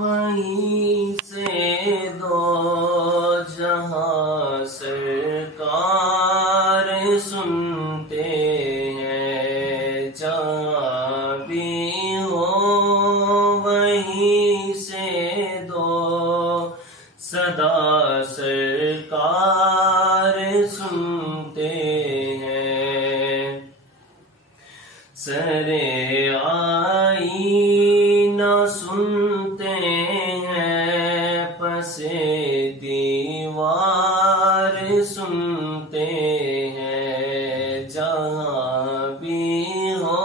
وہیں سے دو جہاں سرکار سنتے ہیں، جہاں بھی ہو وہیں سے دو صدا سرکار سنتے ہیں، سرے آئینہ سنتے ہیں، پسے دیوار سنتے ہیں، جہاں بھی ہو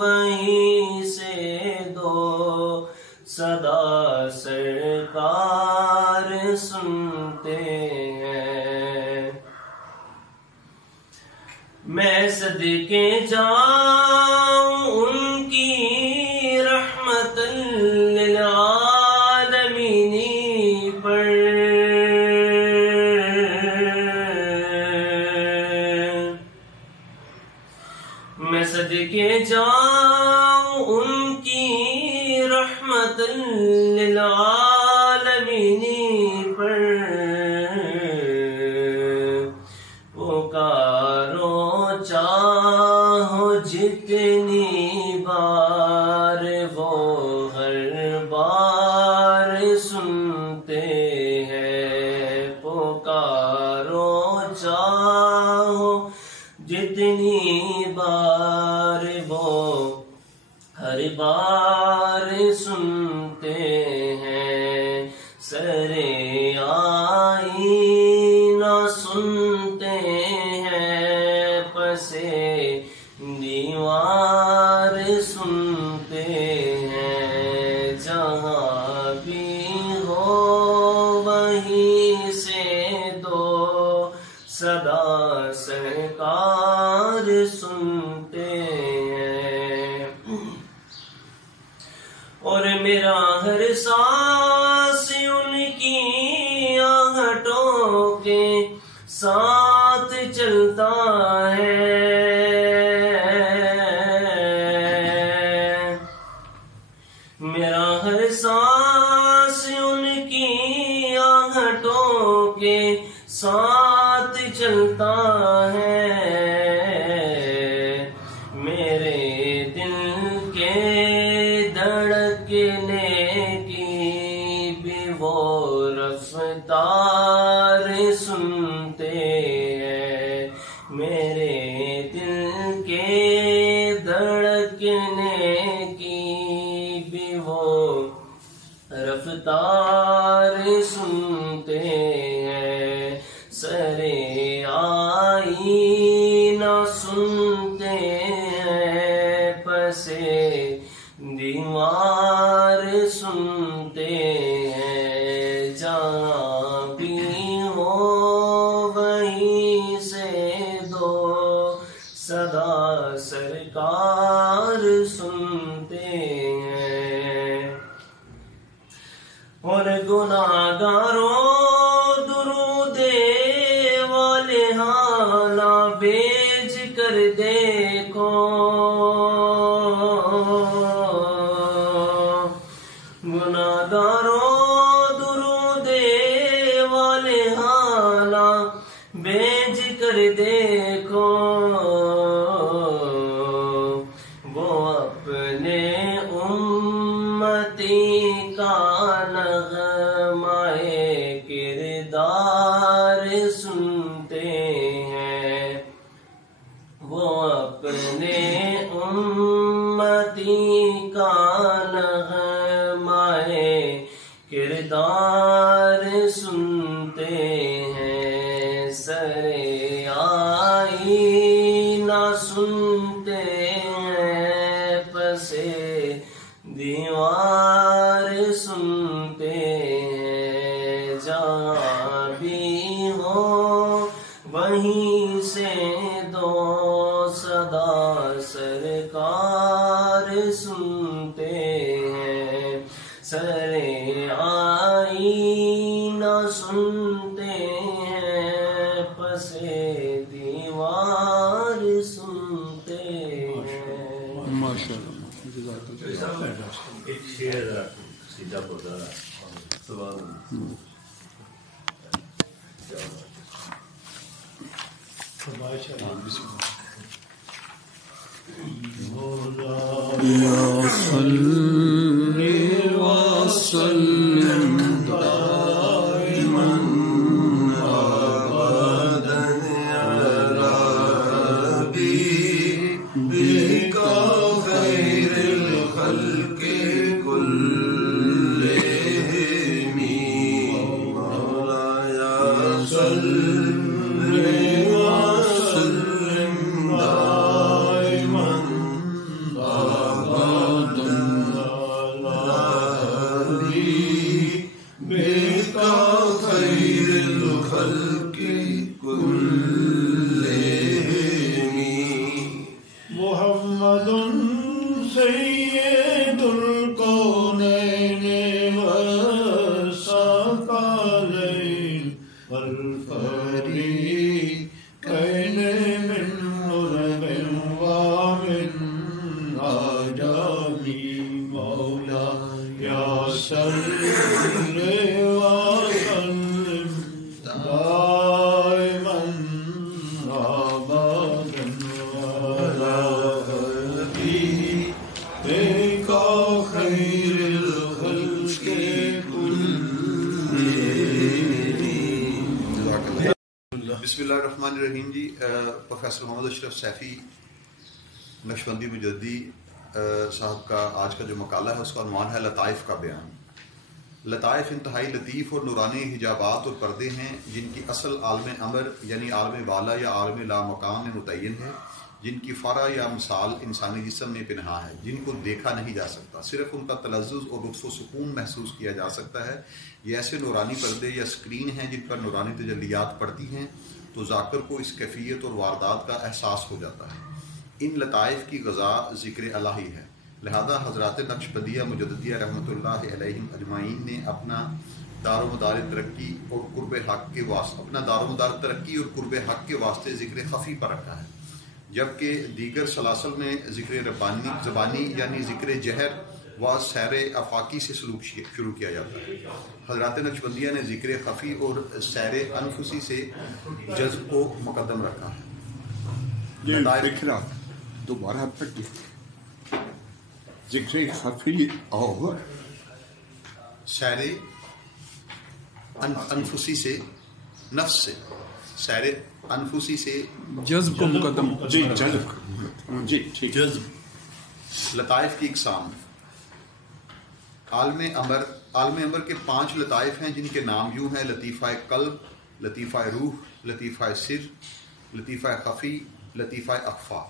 وہیں سے دو صدا سرکار سنتے ہیں۔ میں صدقے جاؤں ان کی رحمت للعالمین پر، میں صدقے جاؤں ان کی رحمت للعالمین پر، پکارو چاہو جتنی بار وہ ہر بار سنتے ہیں، پکارو چاہو جتنی بار وہ ہر بار سنتے ہیں، سرے آئینہ سنتے ہیں، پسے دیوار سنتے ہیں، جہاں بھی ہو وہیں سے دو صدا سرکار سنتے ہیں، اور میرا ہر سانس ان کی آہٹوں کے ساتھ چلتا ہے، میرا ہر سانس ان کی آہٹوں کے ساتھ چلتا ہے، میرے دل کے دھڑکنے کی بھی وہ رفتار سنتے ہیں، میرے دل کے دھڑکنے کی بھی وہ رفتار سنتے ہیں، سرے آئینہ سنتے ہیں، پسے دیوار سنتے ہیں، جہاں بھی ہو وہیں سے دو صدا سرکار سنتے ہیں، اور گناہگاروں درود والے حالہ بھیج کر دیکھو، گناہگاروں درود والے حالہ بھیج کر دیکھو، وہ اپنے امتی کا نغمہ کردار سنتے ہیں، وہ اپنے امتی کا نغمہ کردار سنتے ہیں، سرے آئینہ سنتے ہیں، پسے دیوار سنتے ہیں، جہاں بھی ہو وہیں سے دو صدا سرکار سنتے ہیں، سرے آئینہ سنتے ہیں، پسے دیوار سنتے ہیں۔ ماشاءاللہ، جزاک اللہ۔ سیدھا پودا سبحان یا صلی وسلم دائما ابدا علی حبیبک خیر الخلق کلہم مولایا صلی وسلم دائما ابدا حبیبک خیر الخلق کلہم محمد سید الکونین والثقلین والفریقین من عرب ومن عجم مولایا صلی وسلم دائما ابدا علی حبیبک خیر الخلق کلہم. بسم اللہ الرحمن الرحیم. جی پروفیسر محمد اشرف سیفی نقشبندی مجددی صاحب کا آج کا جو مقالہ ہے اس کا عنوان ہے لطائف کا بیان. لطائف انتہائی لطیف اور نورانی حجابات اور پردے ہیں جن کی اصل عالم امر یعنی عالم والا یا عالم لا مقام میں متعین ہے، جن کی فرع یا مثال انسانی جسم میں پنہا ہے، جن کو دیکھا نہیں جا سکتا، صرف ان کا تلذذ اور لطف و سکون محسوس کیا جا سکتا ہے. یہ ایسے نورانی پردے یا اسکرین ہیں جن پر نورانی تجلیات پڑتی ہیں تو ذاکر کو اس کیفیت اور واردات کا احساس ہو جاتا ہے. ان لطائف کی غذا ذکر الہی ہے، لہذا حضرات نقشبندیہ مجددیہ رحمۃ اللہ علیہم اجمعین نے اپنا دار و مدار ترقی اور قرب حق کے واسطے ذکر خفی پر رکھا ہے، جبکہ دیگر سلاسل میں ذکر ربانی زبانی یعنی ذکر جہر و سیر افاقی سے سلوک شروع کیا جاتا ہے. حضرات نقشبندیہ نے ذکر خفی اور سیر انفسی سے جذب کو مقدم رکھا ہے. یہ فکرہ دوبارہ پڑھیے. ذکر خفی اور سیر انفسی سے نفس سے سیر انفسی سے جذب کو مقدم. جی جذب جی ٹھیک. جذب. لطائف کی اقسام. عالم امر کے 5 لطائف ہیں جن کے نام یوں ہیں: لطیفہ قلب، لطیفہ روح، لطیفہ سر، لطیفہ خفی، لطیفہ اخفا.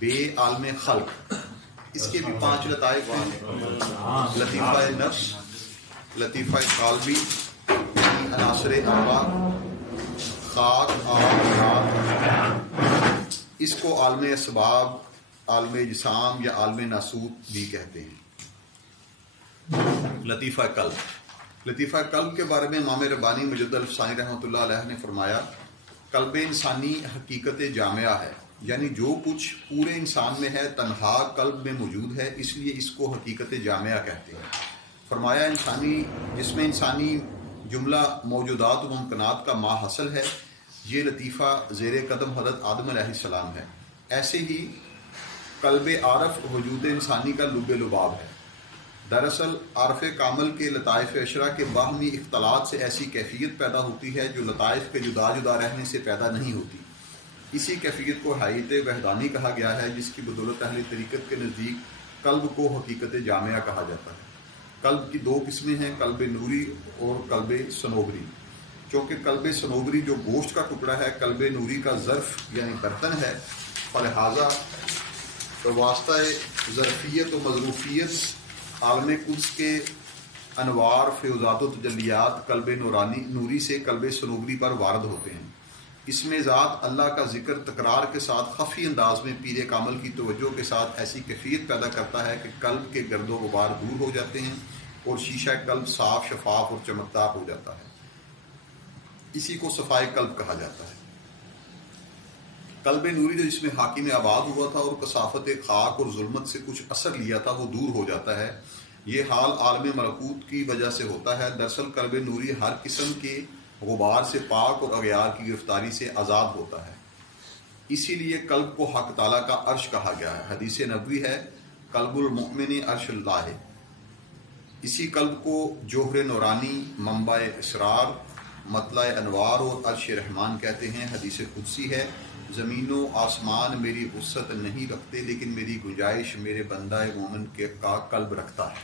بے عالم خلق، اس کے بھی 5 لطائف ہیں: لطیفہ نفس، لطیفہ قالبی عناصر اربع، خاک، آب، نار. اس کو عالم اسباب، عالم جسام یا عالم ناسوت بھی کہتے ہیں. لطیفہ قلب. لطیفہ قلب کے بارے میں امام ربانی مجدد الفسانی رحمۃ اللہ علیہ نے فرمایا: قلب انسانی حقیقت جامعہ ہے، یعنی جو کچھ پورے انسان میں ہے تنہا قلب میں موجود ہے، اس لیے اس کو حقیقت جامعہ کہتے ہیں. فرمایا جس میں انسانی جملہ موجودات و ممکنات کا ماحصل ہے، یہ لطیفہ زیر قدم حضرت آدم علیہ السلام ہے. ایسے ہی قلب عارف وجود انسانی کا لب لباب ہے. دراصل عارف کامل کے لطائف اشرا کے باہمی اختلاط سے ایسی کیفیت پیدا ہوتی ہے جو لطائف کے جدا جدا رہنے سے پیدا نہیں ہوتی. اسی کیفیت کو حیات وحدانی کہا گیا ہے، جس کی بدولت اہل طریقت کے نزدیک قلب کو حقیقت جامعہ کہا جاتا ہے. قلب کی 2 قسمیں ہیں: قلب نوری اور قلب صنوبری. چونکہ قلب صنوبری جو گوشت کا ٹکڑا ہے قلب نوری کا ظرف یعنی برتن ہے، فلہذا واسطہ ظرفیت و مظروفیت عالم قدس کے انوار، فیوزات و تجلیات قلب نوری سے قلب صنوبری پر وارد ہوتے ہیں. اس میں ذات اللہ کا ذکر تکرار کے ساتھ خفی انداز میں پیر کامل کی توجہ کے ساتھ ایسی کیفیت پیدا کرتا ہے کہ قلب کے گرد و غبار دور ہو جاتے ہیں اور شیشہ قلب صاف، شفاف اور چمکدار ہو جاتا ہے. اسی کو صفائے قلب کہا جاتا ہے. قلب نوری جو جس میں حاکم آباد ہوا تھا اور کثافت خاک اور ظلمت سے کچھ اثر لیا تھا وہ دور ہو جاتا ہے. یہ حال عالم ملکوت کی وجہ سے ہوتا ہے. دراصل قلب نوری ہر قسم کے غبار سے پاک اور اغیار کی گرفتاری سے آزاد ہوتا ہے. اسی لیے قلب کو حق تعالیٰ کا عرش کہا گیا ہے. حدیث نبوی ہے قلب المؤمن عرش اللہ ہے. اسی قلب کو جوہر نورانی، منبع اسرار، مطلع انوار اور عرش رحمان کہتے ہیں. حدیث قدسی ہے زمین و آسمان میری وسعت نہیں رکھتے لیکن میری گنجائش میرے بندہ مومن کا قلب رکھتا ہے.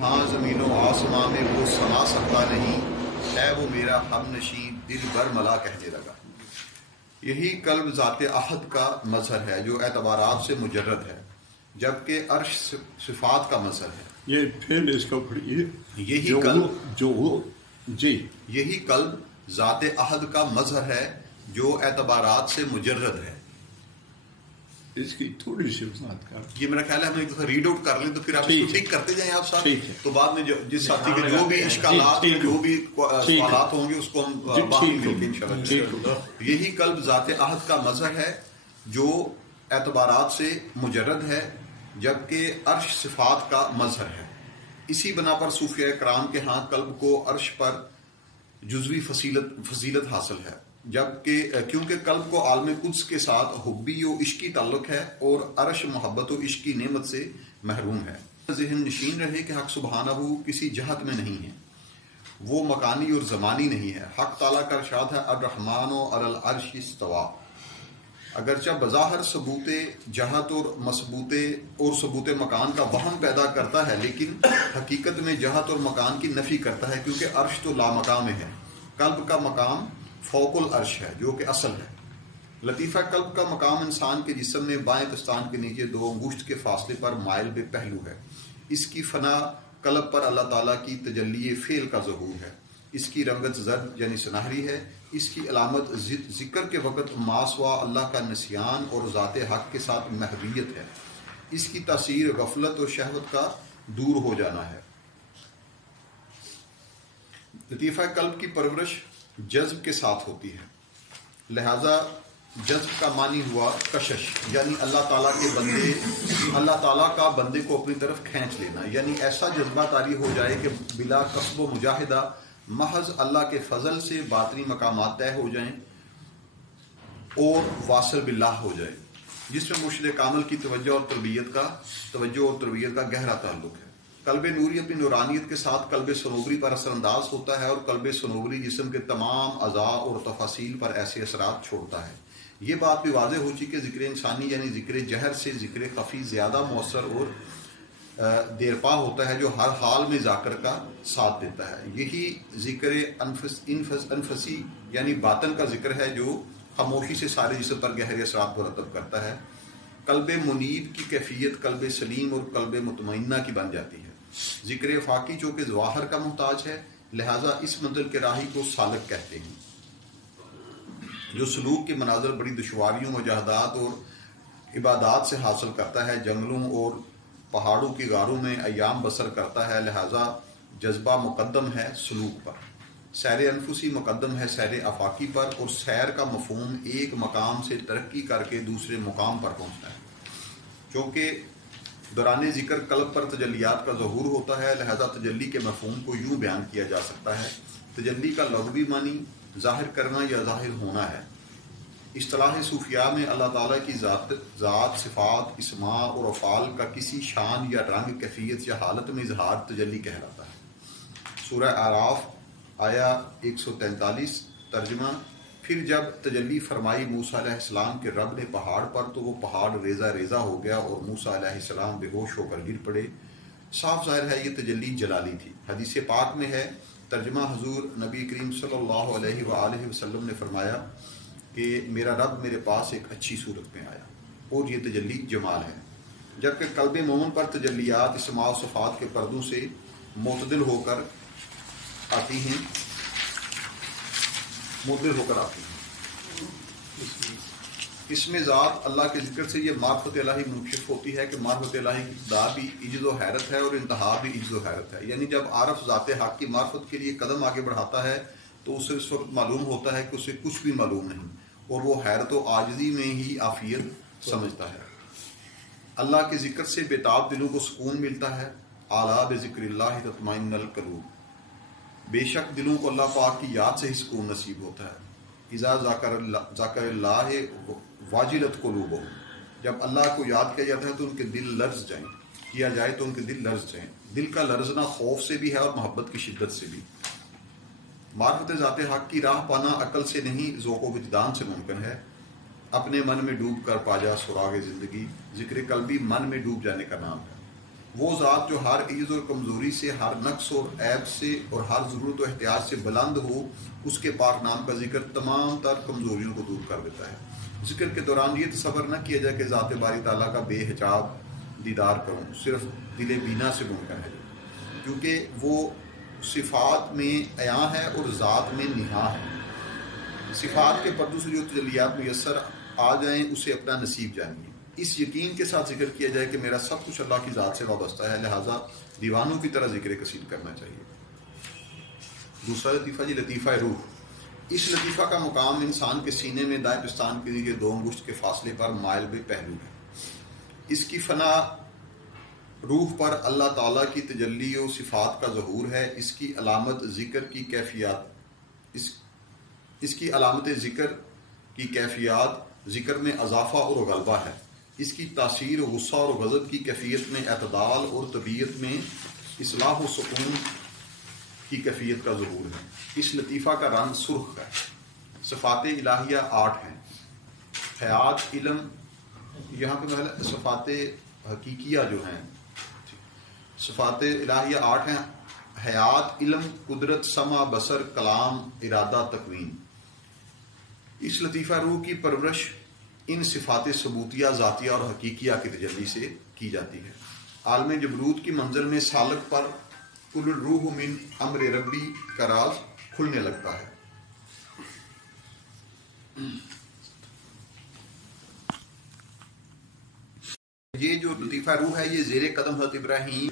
ہاں زمین و آسمان میں وہ سما سکتا نہیں ہے وہ میرا ہم نشین دل بر ملا کہنے لگا. یہی قلب ذات احد کا مظہر ہے جو اعتبارات سے مجرد ہے، جبکہ عرش صفات کا مظہر ہے. یہ پھر اس کو پڑھیے. یہی قلب ذات احد کا مظہر ہے جو اعتبارات سے مجرد ہے. اس کی تھوڑی سی وضاحت کر. یہ میرا خیال ہے ہم ایک دفعہ ریڈ آؤٹ کر لیں تو پھر آپ ٹھیک کرتے جائیں آپ ساتھ، تو بعد میں جس ساتھی کے جو بھی اشکالات جو بھی سوالات ہوں گے اس کو ہم باقی مل کے انشاءاللہ. یہی قلب ذات احد کا مظہر ہے جو اعتبارات سے مجرد ہے، جبکہ عرش صفات کا مظہر ہے. اسی بنا پر صوفیہ کرام کے ہاں قلب کو عرش پر جزوی فضیلت حاصل ہے، جبکہ کیونکہ قلب کو عالم قدس کے ساتھ حبی و عشقی تعلق ہے اور عرش محبت و عشقی نعمت سے محروم ہے. ذہن نشین رہے کہ حق سبحانہ کسی جہت میں نہیں ہے، وہ مکانی اور زمانی نہیں ہے. حق تعالیٰ کا ارشاد ہے الرحمن علی العرش استویٰ. اگرچہ بظاہر ثبوت جہت اور ثبوت مکان کا وہم پیدا کرتا ہے، لیکن حقیقت میں جہت اور مکان کی نفی کرتا ہے، کیونکہ عرش تو لامقام ہے. قلب کا مقام فوق العرش ہے جو کہ اصل ہے. لطیفہ قلب کا مقام انسان کے جسم میں بائیں پستان کے نیچے 2 انگشت کے فاصلے پر مائل بے پہلو ہے. اس کی فنا قلب پر اللہ تعالیٰ کی تجلی فعل کا ظہور ہے. اس کی رنگت زرد یعنی سنہری ہے. اس کی علامت ذکر کے وقت ماسوا اللہ کا نسیان اور ذات حق کے ساتھ محویت ہے. اس کی تاثیر غفلت اور شہوت کا دور ہو جانا ہے. لطیفہ قلب کی پرورش جذب کے ساتھ ہوتی ہے، لہذا جذب کا معنی ہوا کشش، یعنی اللہ تعالیٰ کا بندے کو اپنی طرف کھینچ لینا، یعنی ایسا جذبہ طاری ہو جائے کہ بلا کسب و مجاہدہ محض اللہ کے فضل سے باطنی مقامات طے ہو جائیں اور واصل باللہ ہو جائے، جس میں مرشد کامل کی توجہ اور تربیت کا گہرا تعلق ہے. قلب نوری اپنی نورانیت کے ساتھ قلب صنوبری پر اثر انداز ہوتا ہے اور قلب صنوبری جسم کے تمام اعضاء اور تفاصیل پر ایسے اثرات چھوڑتا ہے. یہ بات بھی واضح ہو چکی کہ ذکر انسانی یعنی ذکر جہر سے ذکر خفی زیادہ مؤثر اور دیرپا ہوتا ہے، جو ہر حال میں ذاکر کا ساتھ دیتا ہے. یہی ذکر انفسی یعنی باطن کا ذکر ہے جو خاموشی سے سارے جسم پر گہرے اثرات مرتب کرتا ہے. قلب منیب کی کیفیت قلب سلیم اور قلب مطمئنہ کی بن جاتی ہے. ذکر افاقی جو کہ ظواہر کا محتاج ہے، لہٰذا اس منزل کے راہی کو سالک کہتے ہیں، جو سلوک کے مناظر بڑی دشواریوں، مجاہدات اور عبادات سے حاصل کرتا ہے، جنگلوں اور پہاڑوں کی غاروں میں ایام بسر کرتا ہے. لہٰذا جذبہ مقدم ہے سلوک پر، سیر انفسی مقدم ہے سیر افاقی پر، اور سیر کا مفہوم ایک مقام سے ترقی کر کے دوسرے مقام پر پہنچنا ہے. چونکہ دوران ذکر قلب پر تجلیات کا ظہور ہوتا ہے، لہذا تجلی کے مفہوم کو یوں بیان کیا جا سکتا ہے: تجلی کا لغوی معنی ظاہر کرنا یا ظاہر ہونا ہے. اصطلاح صوفیاء میں اللہ تعالیٰ کی ذات، صفات، اسماء اور افعال کا کسی شان یا رنگ، کیفیت یا حالت میں اظہار تجلی کہلاتا ہے. سورہ اعراف آیا 143 ترجمہ: پھر جب تجلی فرمائی موسیٰ علیہ السلام کے رب نے پہاڑ پر تو وہ پہاڑ ریزہ ریزہ ہو گیا اور موسیٰ علیہ السلام بے ہوش ہو کر گر پڑے. صاف ظاہر ہے یہ تجلی جلالی تھی. حدیث پاک میں ہے ترجمہ: حضور نبی کریم صلی اللہ علیہ وآلہ وسلم نے فرمایا کہ میرا رب میرے پاس ایک اچھی صورت میں آیا، اور یہ تجلی جمال ہے. جبکہ قلب مومن پر تجلیات اسماء و صفات کے پردوں سے معتدل ہو کر آتی ہیں. اس میں ذات اللہ کے ذکر سے یہ معرفت الہی منکشف ہوتی ہے کہ معرفت الہی کی ابتدا بھی عجز و حیرت ہے اور انتہا بھی عجز و حیرت ہے. یعنی جب عارف ذات حق کی معرفت کے لیے قدم آگے بڑھاتا ہے تو اسے اس وقت معلوم ہوتا ہے کہ اسے کچھ بھی معلوم نہیں، اور وہ حیرت و عاجزی میں ہی عافیت سمجھتا ہے. اللہ کے ذکر سے بےتاب دلوں کو سکون ملتا ہے. اعلیٰ بذکر اللہ تطمئن القلوب، بے شک دلوں کو اللہ پاک کی یاد سے ہی سکون نصیب ہوتا ہے. اذا ذکر اللہ واجلت قلوبہم، جب اللہ کو یاد کیا جاتا ہے تو ان کے دل لرز جائیں، کیا جائے تو ان کے دل لرز جائیں. دل کا لرزنا خوف سے بھی ہے اور محبت کی شدت سے بھی. معرفت ذات حق کی راہ پانا عقل سے نہیں ذوق و وجدان سے ممکن ہے. اپنے من میں ڈوب کر پا جا سراغ زندگی، ذکر قلبی من میں ڈوب جانے کا نام ہے. وہ ذات جو ہر عجز اور کمزوری سے، ہر نقص اور عیب سے اور ہر ضرورت و احتیاج سے بلند ہو، اس کے پاک نام کا ذکر تمام تر کمزوریوں کو دور کر دیتا ہے. ذکر کے دوران یہ تصور نہ کیا جائے کہ ذات باری تعالیٰ کا بے حجاب دیدار کروں، صرف دل بینا سے ممکن ہے، کیونکہ وہ صفات میں عیاں ہے اور ذات میں نہاں ہے. صفات کے پردوں سے جو تجلیات میسر آ جائیں اسے اپنا نصیب جانیے. اس یقین کے ساتھ ذکر کیا جائے کہ میرا سب کچھ اللہ کی ذات سے وابستہ ہے، لہٰذا دیوانوں کی طرح ذکر کثیر کرنا چاہیے. دوسرا لطیفہ لطیفہ روح. اس لطیفہ کا مقام انسان کے سینے میں دائیں پستان کے لیے 2 انگشت کے فاصلے پر مائل بے پہلو ہے. اس کی فنا روح پر اللہ تعالیٰ کی تجلی و صفات کا ظہور ہے. اس کی علامت ذکر کی کیفیات اس کی علامت ذکر کی کیفیات ذکر میں اضافہ اور غلبہ ہے. اس کی تاثیر غصہ اور غضب کی کیفیت میں اعتدال اور طبیعت میں اصلاح و سکون کی کیفیت کا ظہور ہے. اس لطیفہ کا رنگ سرخ ہے. صفات الہیہ 8 ہیں. حیات، علم، یہاں پہ صفات حقیقیہ جو ہیں، صفات الہیہ 8 ہیں. حیات، علم، قدرت، سمع، بصر، کلام، ارادہ، تکوین. اس لطیفہ روح کی پرورش ان صفات ثبوتیہ، ذاتیہ اور حقیقیہ کی تجلی سے کی جاتی ہے. عالم جبروت کی منزل میں سالک پر کل الروح من امر ربی کا راز کھلنے لگتا ہے. یہ جو لطیفہ روح ہے یہ زیر قدم حضرت ابراہیم،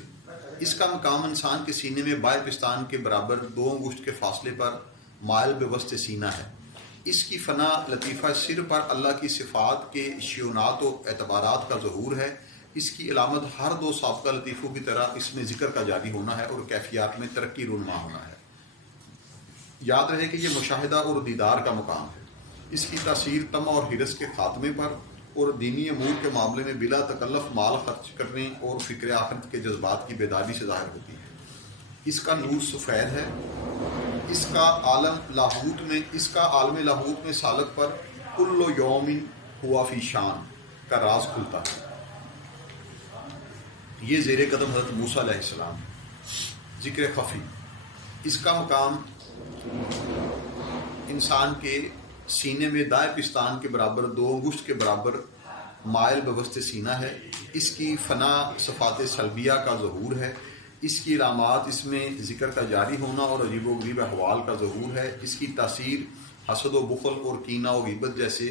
اس کا مقام انسان کے سینے میں بائیں پستان کے برابر 2 انگشت کے فاصلے پر مائل بے وسط سینہ ہے. اس کی فنا لطیفہ سر پر اللہ کی صفات کے شیونات و اعتبارات کا ظہور ہے. اس کی علامت ہر 2 سابقہ لطیفوں کی طرح اس میں ذکر کا جاری ہونا ہے اور کیفیات میں ترقی رونما ہونا ہے. یاد رہے کہ یہ مشاہدہ اور دیدار کا مقام ہے. اس کی تاثیر طمع اور حرص کے خاتمے پر اور دینی امور کے معاملے میں بلا تکلف مال خرچ کرنے اور فکر آخرت کے جذبات کی بیداری سے ظاہر ہوتی ہے. اس کا نور سفید ہے. اس کا عالم لاہوت میں سالک پر کل یوم ہوا فی شان کا راز کھلتا ہے. یہ زیر قدم حضرت موسیٰ علیہ السلام ہے. ذکر خفی. اس کا مقام انسان کے سینے میں دائیں پستان کے برابر 2 انگشت کے برابر مائل بوسط سینہ ہے. اس کی فنا صفات سلبیہ کا ظہور ہے. اس کی علامات اس میں ذکر کا جاری ہونا اور عجیب و غریب احوال کا ظہور ہے. اس کی تاثیر حسد و بخل اور کینہ و غیبت جیسے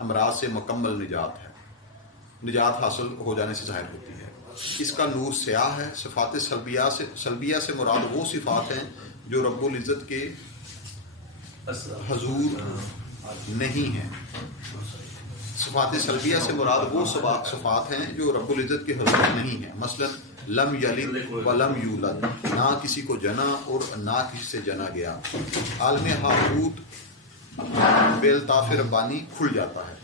امراض سے مکمل نجات حاصل ہو جانے سے ظاہر ہوتی ہے. اس کا نور سیاہ ہے. صفات سلبیہ سے مراد وہ صفات ہیں جو رب العزت کے حضور نہیں ہیں. صفات سلبیہ سے مراد وہ صفات ہیں جو رب العزت کے حضور نہیں ہیں. مثلا لم یلد ولم یولد، نہ کسی کو جنا اور نہ کسی سے جنا گیا. عالم ہاروت بالطاف ربانی کھل جاتا ہے.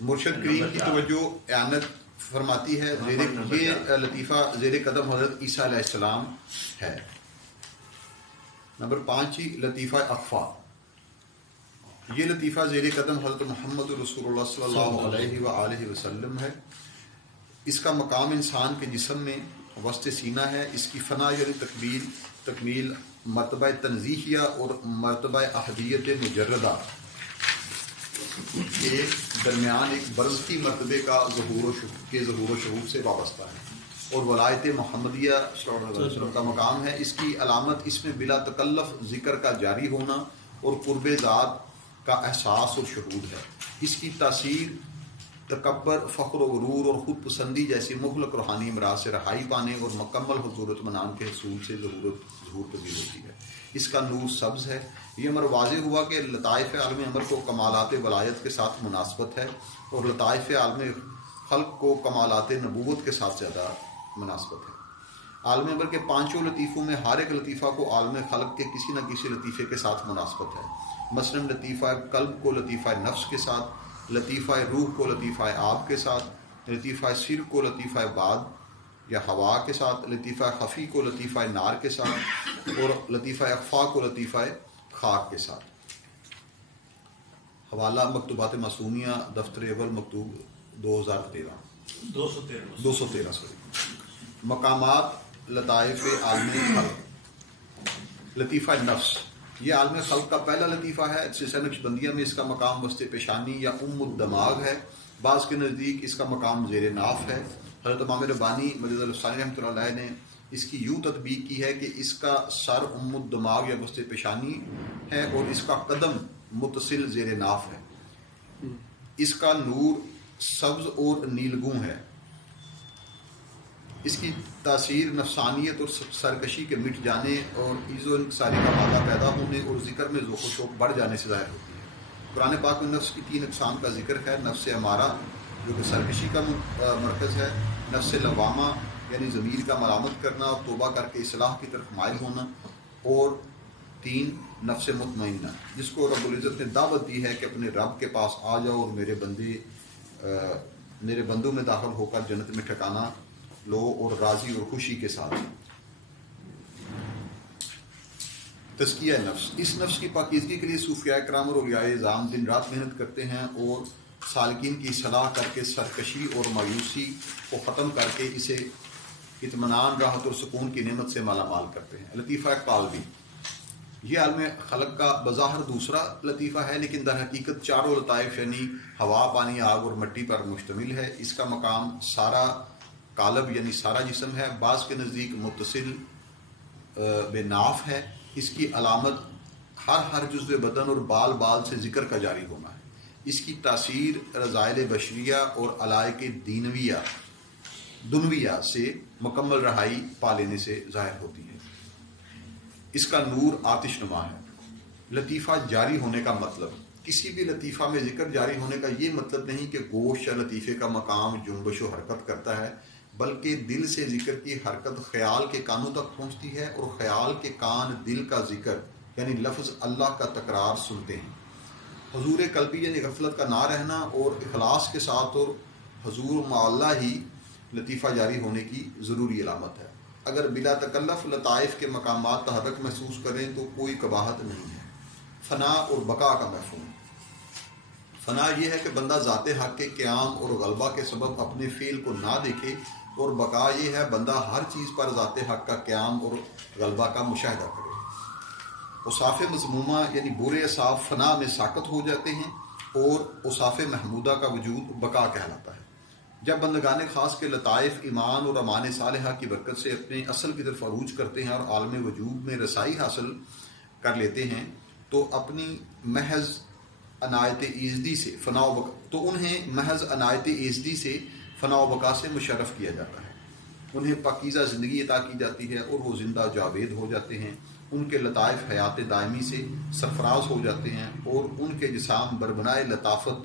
مرشد کریم کی توجہ اعانت فرماتی ہے. یہ لطیفہ زیر قدم حضرت عیسیٰ علیہ السلام ہے. نمبر 5 لطیفہ اخفا. یہ لطیفہ زیر قدم حضرت محمد رسول اللہ صلی اللہ علیہ وآلہ وسلم ہے. اس کا مقام انسان کے جسم میں وسط سینہ ہے. اس کی فنا یعنی تکمیل مرتبہ تنزیحیہ اور مرتبہ احدیت مجردہ کے درمیان ایک برزخی مرتبے کا ظہور و شہود سے وابستہ ہے اور ولایت محمدیہ صلی اللہ علیہ وسلم کا مقام ہے. اس کی علامت اس میں بلا تکلف ذکر کا جاری ہونا اور قرب ذات کا احساس اور شہود ہے. اس کی تاثیر تکبر، فخر و غرور اور خود پسندی جیسی مہلک روحانی امراض سے رہائی پانے اور مکمل حضور اطمینان کے حصول سے ظہور پذیر ہوتی ہے. اس کا نور سبز ہے۔ یہ امر واضح ہوا کہ لطائف عالم امر کو کمالات ولایت کے ساتھ مناسبت ہے اور لطائف عالم خلق کو کمالات نبوت کے ساتھ زیادہ مناسبت ہے۔ عالم امر کے پانچوں لطیفوں میں ہر ایک لطیفہ کو عالم خلق کے کسی نہ کسی لطیفے کے ساتھ مناسبت ہے۔ مثلاً لطیفہ قلب کو لطیفہ نفس کے ساتھ، لطیفہ روح کو لطیفہ آب کے ساتھ، لطیفہ سر کو لطیفہ بعد یا ہوا کے ساتھ، لطیفہ خفی کو لطیفہ نار کے ساتھ، اور لطیفہ اخفا کو لطیفہ خاک کے ساتھ۔ حوالہ مکتوبات معصومیہ دفتر اول مکتوب 213 مقامات لطائف عالم خلق۔ لطیفہ نفس یہ عالم خلق کا پہلا لطیفہ ہے۔ سلسلہ نقشبندیہ میں اس کا مقام وسط پیشانی یا الدماغ ہے، بعض کے نزدیک اس کا مقام زیر ناف ہے۔ حضرت امام ربانی مجد الثانی رحمۃ اللہ علیہ نے اس کی یوں تطبیق کی ہے کہ اس کا سر الدماغ یا وسط پیشانی ہے اور اس کا قدم متصل زیر ناف ہے۔ اس کا نور سبز اور نیلگوں ہے۔ اس کی تاثیر نفسانیت اور سرکشی کے مٹ جانے اور عیز و انکساری کا مادہ پیدا ہونے اور ذکر میں ذوق و شوق بڑھ جانے سے ظاہر ہوتی ہے۔ قرآن پاک میں نفس کی 3 اقسام کا ذکر ہے: نفس امارہ جو کہ سرکشی کا مرکز ہے، نفس لوامہ یعنی ضمیر کا ملامت کرنا اور توبہ کر کے اصلاح کی طرف مائل ہونا، اور 3 نفس مطمئنہ جس کو رب العزت نے دعوت دی ہے کہ اپنے رب کے پاس آ جاؤ اور میرے بندوں میں داخل ہو کر جنت میں ٹھکانہ لو اور راضی اور خوشی کے ساتھ۔ تزکیہ نفس، اس نفس کی پاکیزگی کے لیے صوفیاء کرام اور اولیاء اعظام دن رات محنت کرتے ہیں اور سالکین کی اصلاح کر کے سرکشی اور مایوسی کو ختم کر کے اسے اطمینان، راحت اور سکون کی نعمت سے مالا مال کرتے ہیں۔ لطیفہ قالبی یہ عالم خلق کا بظاہر دوسرا لطیفہ ہے، لیکن در حقیقت چاروں لطائف یعنی ہوا، پانی، آگ اور مٹی پر مشتمل ہے۔ اس کا مقام سارا قالب یعنی سارا جسم ہے، بعض کے نزدیک متصل بے ناف ہے۔ اس کی علامت ہر جزو بدن اور بال بال سے ذکر کا جاری ہونا ہے۔ اس کی تاثیر رضائل بشریہ اور علائق دنویہ سے مکمل رہائی پا لینے سے ظاہر ہوتی ہے۔ اس کا نور آتش نما ہے۔ لطیفہ جاری ہونے کا مطلب، کسی بھی لطیفہ میں ذکر جاری ہونے کا یہ مطلب نہیں کہ گوشت یا لطیفے کا مقام جنبش و حرکت کرتا ہے، بلکہ دل سے ذکر کی حرکت خیال کے کانوں تک پہنچتی ہے اور خیال کے کان دل کا ذکر یعنی لفظ اللہ کا تکرار سنتے ہیں۔ حضور قلبی یعنی غفلت کا نہ رہنا اور اخلاص کے ساتھ اور حضور مع اللہ ہی لطیفہ جاری ہونے کی ضروری علامت ہے۔ اگر بلا تکلف لطائف کے مقامات تحرک محسوس کریں تو کوئی قباحت نہیں ہے۔ فنا اور بقا کا مفہوم، فنا یہ ہے کہ بندہ ذات حق کے قیام اور غلبہ کے سبب اپنے فعل کو نہ دیکھے، اور بقا یہ ہے بندہ ہر چیز پر ذات حق کا قیام اور غلبہ کا مشاہدہ کرے۔ اوصاف مذمومہ یعنی برے اصاف فنا میں ساقط ہو جاتے ہیں اور اوصاف محمودہ کا وجود بقا کہلاتا ہے۔ جب بندگان خاص کے لطائف ایمان اور امان صالحہ کی برکت سے اپنے اصل کی طرف عروج کرتے ہیں اور عالم وجود میں رسائی حاصل کر لیتے ہیں تو اپنی محض عنایت ایزدی سے انہیں محض عنایت ایزدی سے فنا و بقا سے مشرف کیا جاتا ہے۔ انہیں پاکیزہ زندگی عطا کی جاتی ہے اور وہ زندہ جاوید ہو جاتے ہیں۔ ان کے لطائف حیات دائمی سے سرفراز ہو جاتے ہیں اور ان کے جسام بربنائے لطافت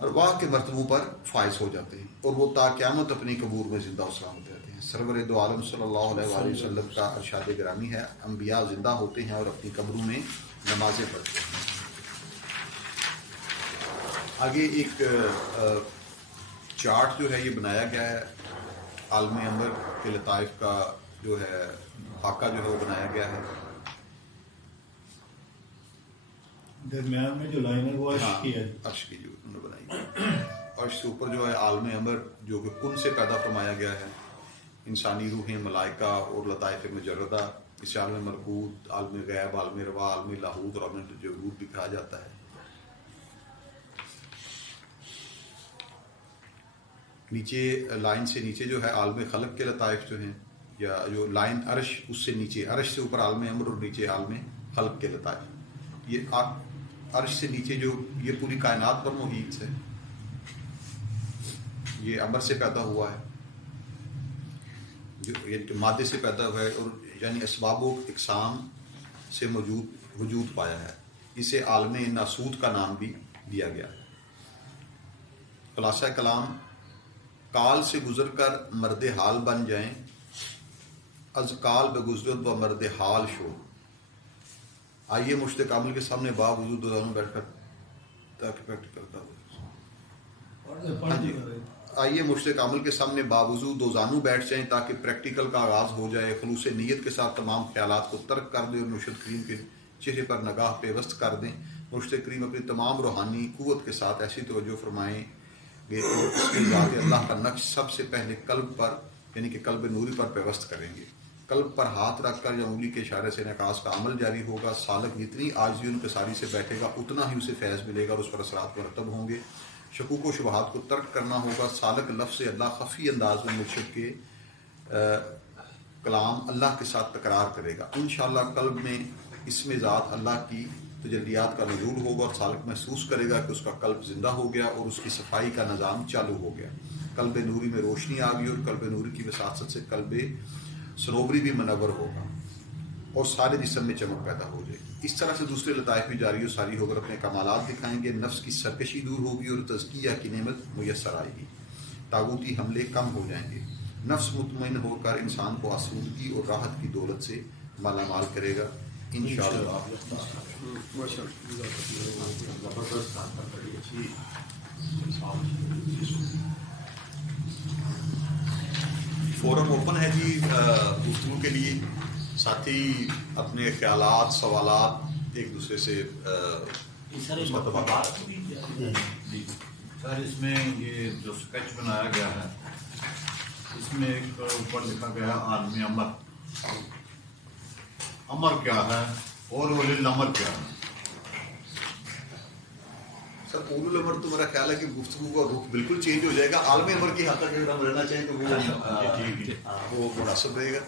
ارواح کے مرتبوں پر فائز ہو جاتے ہیں اور وہ تا قیامت اپنی قبور میں زندہ و سلامت رہتے ہیں۔ سرور دو عالم صلی اللہ علیہ وآلہ وسلم کا ارشاد گرامی ہے، انبیاء زندہ ہوتے ہیں اور اپنی قبروں میں نمازیں پڑھتے ہیں۔ آگے ایک چارٹ جو ہے یہ بنایا گیا ہے، عالم انور کے لطائف کا جو ہے خاکہ جو ہے وہ بنایا گیا ہے۔ درمیان میں جو لائن ہے وہ عرش کی ہے، عرش کی جو انہوں نے بنائی ہے، اور اس کے اوپر جو ہے عالم انور جو کہ کن سے پیدا فرمایا گیا ہے، انسانی روحیں، ملائکہ اور لطائف مجردہ، اس عالم ملکوت، عالم غیب، عالم روا، عالم لاہوت اور عالم جبروت بھی کہا جاتا ہے۔ نیچے لائن سے نیچے جو ہے عالم خلق کے لطائف جو ہیں، یا جو لائن عرش اس سے نیچے، عرش سے اوپر عالم امر اور نیچے عالم خلق کے لطائف، یہ عرش سے نیچے جو یہ پوری کائنات پر محیط ہے، یہ امر سے پیدا ہوا ہے، جو مادے سے پیدا ہوا ہے، اور یعنی اسباب و اقسام سے وجود پایا ہے. اسے عالم ناسوت کا نام بھی دیا گیا ہے. خلاصہ کلام: کال سے گزر کر مرد حال بن جائیں، از کال بے گزرت و مرد حال شو. آئیے مشت کامل کے سامنے باوجود دونوں بیٹھ کر تاکہ پریکٹیکل کا آئیے مشت کامل کے سامنے باوضو دو زانو بیٹھ جائیں تاکہ پریکٹیکل کا آغاز ہو جائے. خلوص نیت کے ساتھ تمام خیالات کو ترک کر دیں اور مرشد کریم کے چہرے پر نگاہ پیوست کر دیں. مرشد کریم اپنی تمام روحانی قوت کے ساتھ ایسی توجہ فرمائیں گے اور اس کی ذات اللہ کا نقش سب سے پہلے قلب پر یعنی کہ قلب نوری پر پیوست کریں گے. قلب پر ہاتھ رکھ کر یا انگلی کے اشارے سے انعکاس کا عمل جاری ہوگا. سالک جتنی عاجزی و انکساری سے بیٹھے گا اتنا ہی اسے فیض ملے گا اور اس پر اثرات مرتب ہوں گے. شکوک و شبہات کو ترک کرنا ہوگا. سالک لفظ اللہ خفی انداز میں مرشد کے کلام اللہ کے ساتھ تکرار کرے گا. انشاءاللہ قلب میں اس میں ذات اللہ کی تجلیات کا نزول ہوگا اور سالک محسوس کرے گا کہ اس کا قلب زندہ ہو گیا اور اس کی صفائی کا نظام چالو ہو گیا. قلب نوری میں روشنی آ گئی اور قلب نوری کی وساطت سے قلب سروبری بھی منور ہوگا اور سارے جسم میں چمک پیدا ہو جائے گی. اس طرح سے دوسرے لطائف بھی جاری و ساری ہو کر اپنے کمالات دکھائیں گے. نفس کی سرکشی دور ہوگی اور تزکیہ کی نعمت میسر آئے گی. طاغوتی حملے کم ہو جائیں گے. نفس مطمئن ہو کر انسان کو آسودگی اور راحت کی دولت سے مالا مال کرے گا انشاءاللہ. فورم اوپن ہے جی گفتگو کے لیے. ساتھی اپنے خیالات سوالات ایک دوسرے سے سر اس میں یہ جو اسکیچ بنایا گیا ہے اس میں ایک اوپر لکھا گیا ہے عالم امر. امر کیا ہے اور اولی الامر کیا ہے؟ سر اول الامر تو میرا خیال ہے کہ گفتگو کا رخ بالکل چینج ہو جائے گا. عالم امر کی حد تک اگر ہم رہنا چاہیں تو وہ مناسب رہے گا.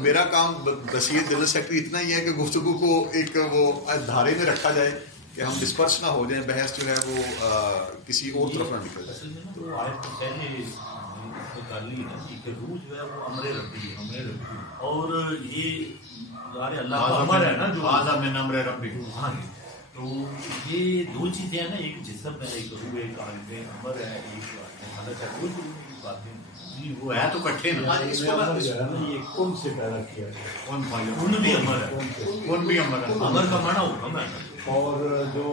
میرا کام بصیرت جنرل سیکرٹری اتنا ہی ہے کہ گفتگو کو ایک وہ دھارے میں رکھا جائے کہ ہم ڈسپرس نہ ہو جائیں. بحث جو ہے وہ کسی اور طرف نہ نکل جائے. اور یہ اللہ کا امر ہے نا جو اعظم من امر ربی. تو یہ دو چیزیں ہیں نا، ایک جسم ہے، ایک روح، ایک عالم امر ہے، ایک حالت ہے. وہ باتیں وہ ہے تو کٹھے نا. یہ کن سے پیدا کیا ان بھی امر ہے. کون بھی امر ہے. امر کا معنی حکم ہے. اور جو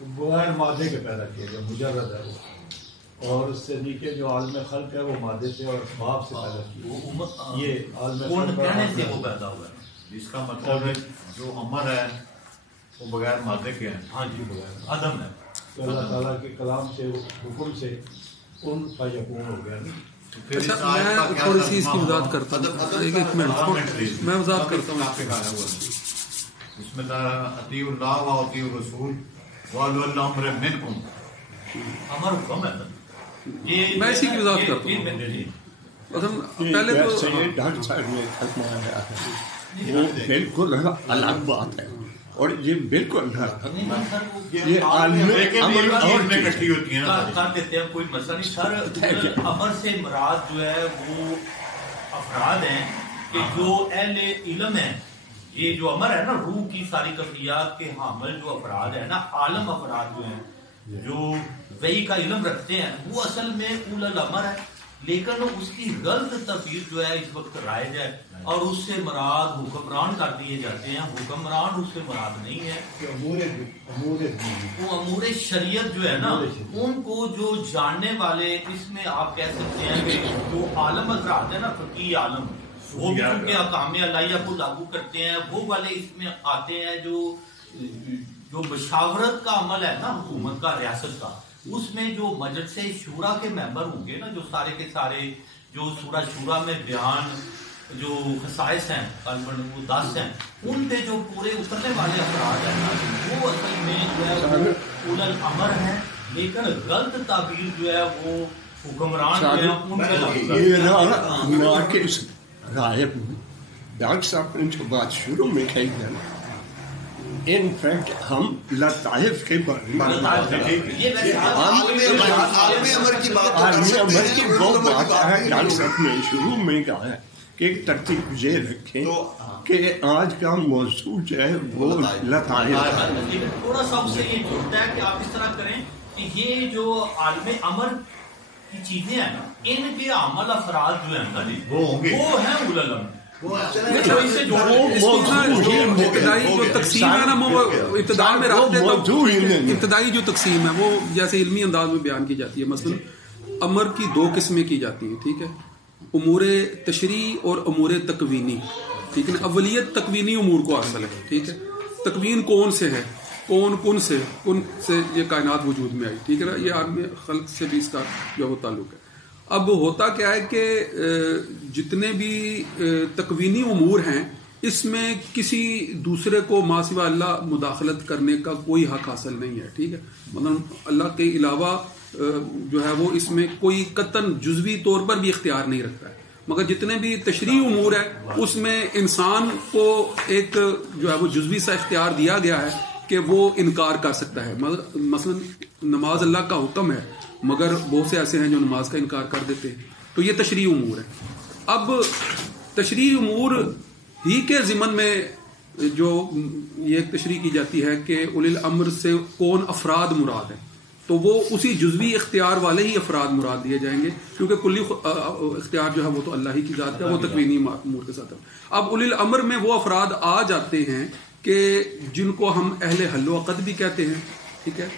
بغیر مادے کے پیدا کیا گیا مجرد ہے وہ. اور اس سے نیچے جو عالم خلق ہے وہ مادے سے اور اسباب سے پیدا کیا. یہ عالم کون کہنے سے وہ پیدا ہوا ہے. اس کا مطلب ہے جو امر ہے وہ بغیر مادے کے ہیں. ہاں جی، بغیر عدم ہے. تو اللہ تعالیٰ کے کلام سے حکم سے ان کا یقین ہو گیا. اچھا میں تھوڑی سی اس کی وضاحت کرتا ہوں. ایک منٹ میں وضاحت کرتا ہوں. اس میں اطیعوا اللہ و اطیعوا الرسول واولو الامر منکم. امر حکم ہے. میں اسی کی وضاحت کرتا ہوں. پہلے تو ڈاکٹر صاحب نے فرمایا ہے وہ بالکل الگ بات ہے اور یہ بالکل یہ عالم میں کٹھی ہوتی ہیں کر دیتے ہیں، کوئی مسئلہ نہیں سر. امر سے مراد جو ہے وہ افراد ہیں کہ جو اہل علم ہیں. یہ جو امر ہے نا روح کی ساری کفریات کے حامل جو افراد ہیں نا، عالم افراد جو ہیں جو وحی کا علم رکھتے ہیں، وہ اصل میں اول الامر ہے. لیکن اس کی غلط تعبیر جو ہے اس وقت رائج ہے اور اس سے مراد حکمران کر دیے جاتے ہیں. حکمران اس سے مراد نہیں ہے. وہ امور شریعت جو ہے نا ان کو جو جاننے والے، اس میں آپ کہہ سکتے ہیں کہ جو عالم حضرات ہیں نا، فقیہ عالم، وہ بھی ان کے احکام الہیہ کو لاگو کرتے ہیں. وہ والے اس میں آتے ہیں جو مشاورت کا عمل ہے نا حکومت کا، ریاست کا. اس میں جو مجلس شورا کے ممبر ہوں گے نا، جو سارے کے سارے جو سورہ شورا میں بیان جو خصائص ہیں تقریباً وہ 10 ہیں، ان پہ جو پورے اترنے والے افراد ہیں نا، وہ اصل میں جو ہے وہ اول الامر ہیں. لیکن غلط تعبیر جو ہے وہ حکمران جو ہے ان کے غائب. ڈاکٹر صاحب نے جو بات شروع میں کہی ہے ان فیکٹ ہم لطائف کے بارے میں عالم امر کی وہ بات ہے. ڈاکٹر صاحب نے شروع میں کہا ہے کہ ایک ترتیب یہ رکھیں کہ آج کا موضوع جو ہے وہ لطائف، تھوڑا سا اس سے یہ جڑتا ہے کہ آپ اس طرح کریں کہ یہ جو عالم امر کی چیزیں ہیں نا، ان کے عمل افراد جو ہیں نا جی وہ ہوں گے، وہ ہیں اولو الامر. ابتدائی جو تقسیم ہے نا، وہ ابتدائی میں ابتدائی جو تقسیم ہے وہ جیسے علمی انداز میں بیان کی جاتی ہے. مثلا امر کی دو قسمیں کی جاتی ہیں، ٹھیک ہے، امور تشریع اور امور تکوینی. ٹھیک ہے نا، اولیت تکوینی امور کو حاصل ہے. ٹھیک ہے، تکوین کون سے ہے، کون سے یہ کائنات وجود میں آئی. ٹھیک ہے نا، یہ عالم خلق سے بھی اس کا جو وہ تعلق ہے. اب ہوتا کیا ہے کہ جتنے بھی تکوینی امور ہیں اس میں کسی دوسرے کو ما سوا اللہ مداخلت کرنے کا کوئی حق حاصل نہیں ہے. ٹھیک ہے، مطلب اللہ کے علاوہ جو ہے وہ اس میں کوئی قطعاً جزوی طور پر بھی اختیار نہیں رکھتا ہے. مگر جتنے بھی تشریعی امور ہے اس میں انسان کو ایک جو ہے وہ جزوی سا اختیار دیا گیا ہے کہ وہ انکار کر سکتا ہے. مثلا نماز اللہ کا حکم ہے مگر بہت سے ایسے ہیں جو نماز کا انکار کر دیتے ہیں. تو یہ تشریعی امور ہے. اب تشریعی امور ہی کے ضمن میں جو یہ تشریح کی جاتی ہے کہ اولی الامر سے کون افراد مراد ہیں، تو وہ اسی جزوی اختیار والے ہی افراد مراد دیے جائیں گے، کیونکہ کلی اختیار جو ہے وہ تو اللہ ہی کی ذات ہے، وہ تکوینی امور کے ساتھ ہے. اب اولی الامر میں وہ افراد آ جاتے ہیں کہ جن کو ہم اہل حل و عقد بھی کہتے ہیں. ٹھیک ہے،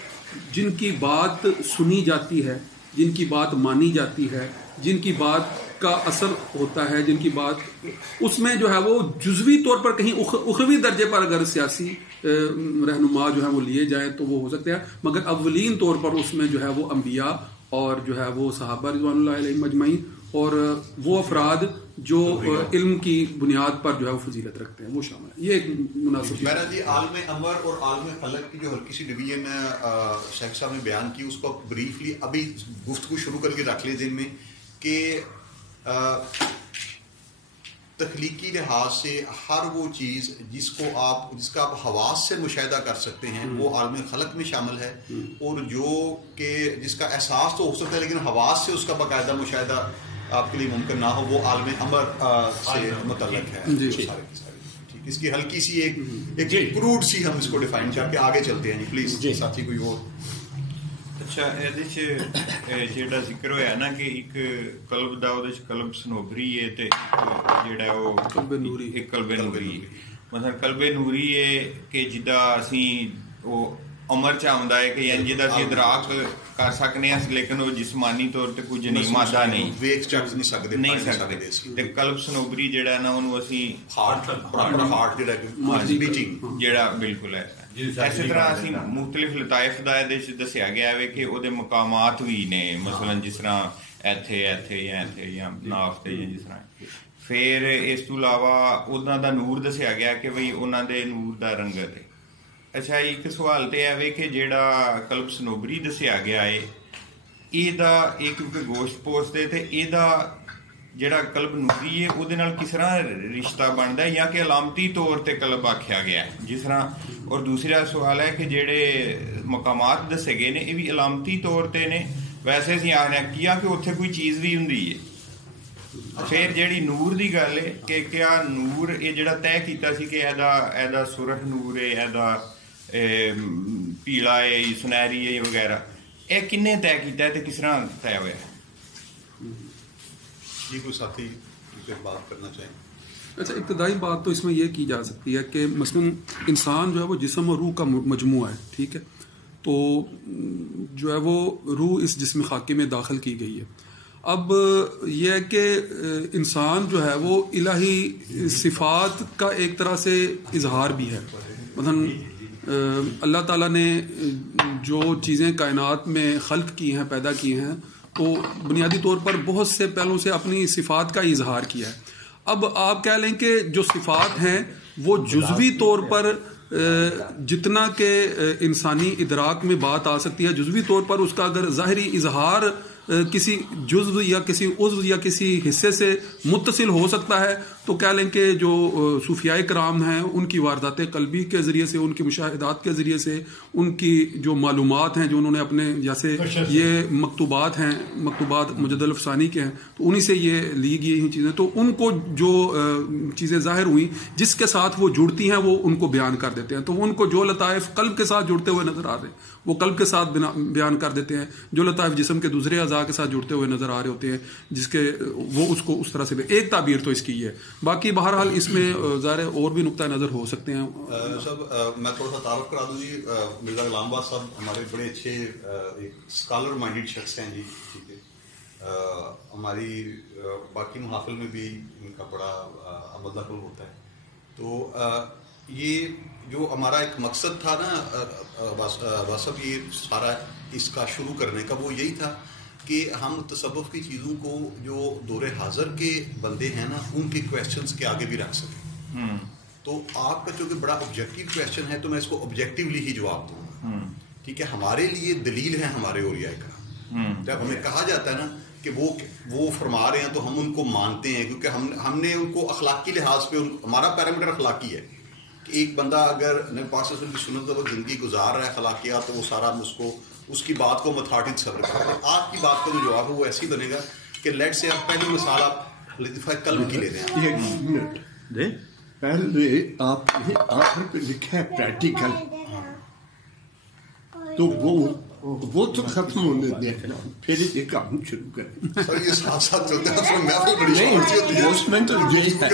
جن کی بات سنی جاتی ہے، جن کی بات مانی جاتی ہے، جن کی بات کا اثر ہوتا ہے، جن کی بات اس میں جو ہے وہ جزوی طور پر کہیں اخروی درجے پر اگر سیاسی رہنما جو ہے وہ لیے جائیں تو وہ ہو سکتے ہیں، مگر اولین طور پر اس میں جو ہے وہ انبیاء اور جو ہے وہ صحابہ رضوان اللہ علیہم اجمعین اور وہ افراد جو علم کی بنیاد پر جو ہے وہ فضیلت رکھتے ہیں وہ شامل ہے. یہ ایک مناسب میرا جی عالم امر اور عالم خلق کی جو ہلکی سی ڈویژن شیخ صاحب نے بیان کی اس کو بریفلی ابھی گفتگو شروع کر کے رکھ لیں ذہن میں کہ تخلیقی لحاظ سے ہر وہ چیز جس کا آپ حواس سے مشاہدہ کر سکتے ہیں وہ عالم خلق میں شامل ہے، اور جو کہ جس کا احساس تو ہو سکتا ہے لیکن حواس سے اس کا باقاعدہ مشاہدہ آپ کے لیے ممکن نہ ہو، وہ عالم امر سے متعلق ہے. اس کی ہلکی سی ایک کروڈ سی ہم اس کو ڈیفائن کر کے آگے چلتے ہیں. پلیز ساتھی کوئی اور. اچھا، جیڑا ذکر ہویا نا کہ ایک قلب دا اودے وچ قلب سنوبری ہے تے جیڑا او قلب نوری، ایک قلب نوری. مثلا قلب نوری ہے کہ جدا اسی او امر چ آوندا ہے کہ یعنی جدا اسی ادراک کر سکنے ہیں لیکن وہ جسمانی طور تے کچھ نہیں، مادہ نہیں، ویکھ چک نہیں سکدے. تے قلب سنوبری جیڑا ہے نا اونوں اسی ہارٹ جیڑا بالکل ہے. اسی طرح اسی مختلف لطائف دا دسیا گیا ہے کہ وہ مقامات بھی نے، مثلا جس طرح ایتھے یا ناف تے جس طرح. پھر اس تو علاوہ انہاں دا نور دسیا گیا کہ بھئی انہاں دے نور دا رنگت ہے. اچھا، ایک سوال تے ہے کہ جیڑا قلب سنوبری دسیا گیا ہے یہ دا ایک کیونکہ گوشت پوشت ہے تے یہ دا جیڑا قلب نوری ہے وہ کس طرح رشتہ بنتا ہے، یا کہ علامتی طور تے قلب آکھیا گیا ہے جس طرح. اور دوسرا سوال ہے کہ جیڑے مقامات دسے گئے نے یہ بھی علامتی طور تے نے، ویسے اسی آخنے کیا کہ اتنے کوئی چیز بھی ہوں ہے. پھر جیڑی نور دی گل ہے کہ کیا نور یہ جڑا طے کیتا سی کہ ایدا سرخ نور ہے، ایدا پیلا ہے، سنہری ہے وغیرہ، یہ کنے طے کیتا ہے تے کس طرح طے ہوا ہے؟ جی کوئی ساتھی بات کرنا چاہیں؟ اچھا، ابتدائی بات تو اس میں یہ کی جا سکتی ہے کہ مثلا انسان جو ہے وہ جسم اور روح کا مجموعہ ہے. ٹھیک ہے، تو جو ہے وہ روح اس جسم خاکی میں داخل کی گئی ہے. اب یہ ہے کہ انسان جو ہے وہ الہی صفات کا ایک طرح سے اظہار بھی ہے. مثلا اللہ تعالیٰ نے جو چیزیں کائنات میں خلق کی ہیں، پیدا کی ہیں، تو بنیادی طور پر بہت سے پہلوں سے اپنی صفات کا اظہار کیا ہے. اب آپ کہہ لیں کہ جو صفات ہیں وہ جزوی طور پر جتنا کہ انسانی ادراک میں بات آ سکتی ہے، جزوی طور پر اس کا اگر ظاہری اظہار کسی جزو یا کسی عضو یا کسی حصے سے متصل ہو سکتا ہے تو کہہ لیں کہ جو صوفیاء کرام ہیں ان کی واردات قلبی کے ذریعے سے، ان کی مشاہدات کے ذریعے سے، ان کی جو معلومات ہیں جو انہوں نے اپنے، جیسے یہ مکتوبات ہیں، مکتوبات مجد الافسانی کے ہیں، تو انہی سے یہ لی گئی ہیں چیزیں، تو ان کو جو چیزیں ظاہر ہوئیں جس کے ساتھ وہ جڑتی ہیں وہ ان کو بیان کر دیتے ہیں. تو ان کو جو لطائف قلب کے ساتھ جڑتے ہوئے نظر آ رہے ہیں وہ قلب کے ساتھ بیان کر دیتے ہیں، جو لطائف جسم کے دوسرے اعضاء کے ساتھ جڑتے ہوئے نظر آ رہے ہوتے ہیں جس کے وہ اس کو اس طرح سے ایک تعبیر تو اس کی ہے. باقی بہرحال اس میں ظاہر اور بھی نقطہ نظر ہو سکتے ہیں. صاحب میں تھوڑا سا تعارف کرا دوں جی، مرزا غلام آباد صاحب ہمارے بڑے اچھے ایک اسکالر مائنڈیڈ شخص ہیں جی، ٹھیک ہے. ہماری باقی محافل میں بھی ان کا بڑا عمل دخل ہوتا ہے. تو یہ جو ہمارا ایک مقصد تھا نا صاحب، یہ سارا اس کا شروع کرنے کا وہ یہی تھا کہ ہم تصوف کی چیزوں کو جو دور حاضر کے بندے ہیں نا ان کے کویسچنز کے آگے بھی رکھ سکیں. تو آپ کا چونکہ بڑا آبجیکٹیو کویسچن ہے تو میں اس کو آبجیکٹیولی ہی جواب دوں گا. ٹھیک ہے، ہمارے لیے دلیل ہے ہمارے اولیاء کرام. جب ہمیں کہا جاتا ہے نا کہ وہ فرما رہے ہیں تو ہم ان کو مانتے ہیں، کیونکہ ہم نے ان کو اخلاقی لحاظ پہ ہمارا پیرامیٹر اخلاقی ہے کہ ایک بندہ اگر نبی پاک صلی اللہ علیہ وسلم کی سنت پر زندگی گزار رہا ہے اخلاقیات، تو وہ سارا اس کی بات کو متھارٹک صبر کرتے ہیں. آپ کی بات کا جو جواب ہے وہ ایسے ہی بنے گا کہ لیٹ سے آپ پہلی مثال آپ لطیفہ قلب کی لے دیں. پہلے آپ نے آخر پہ لکھا ہے پریکٹیکل، تو وہ تو ختم ہونے دیں، پھر یہ کام شروع کریں. سر یہ ساتھ ساتھ چلتے ہیں، اس میں محفل بڑی شانتی ہوتی ہے. اس میں تو یہ ہے،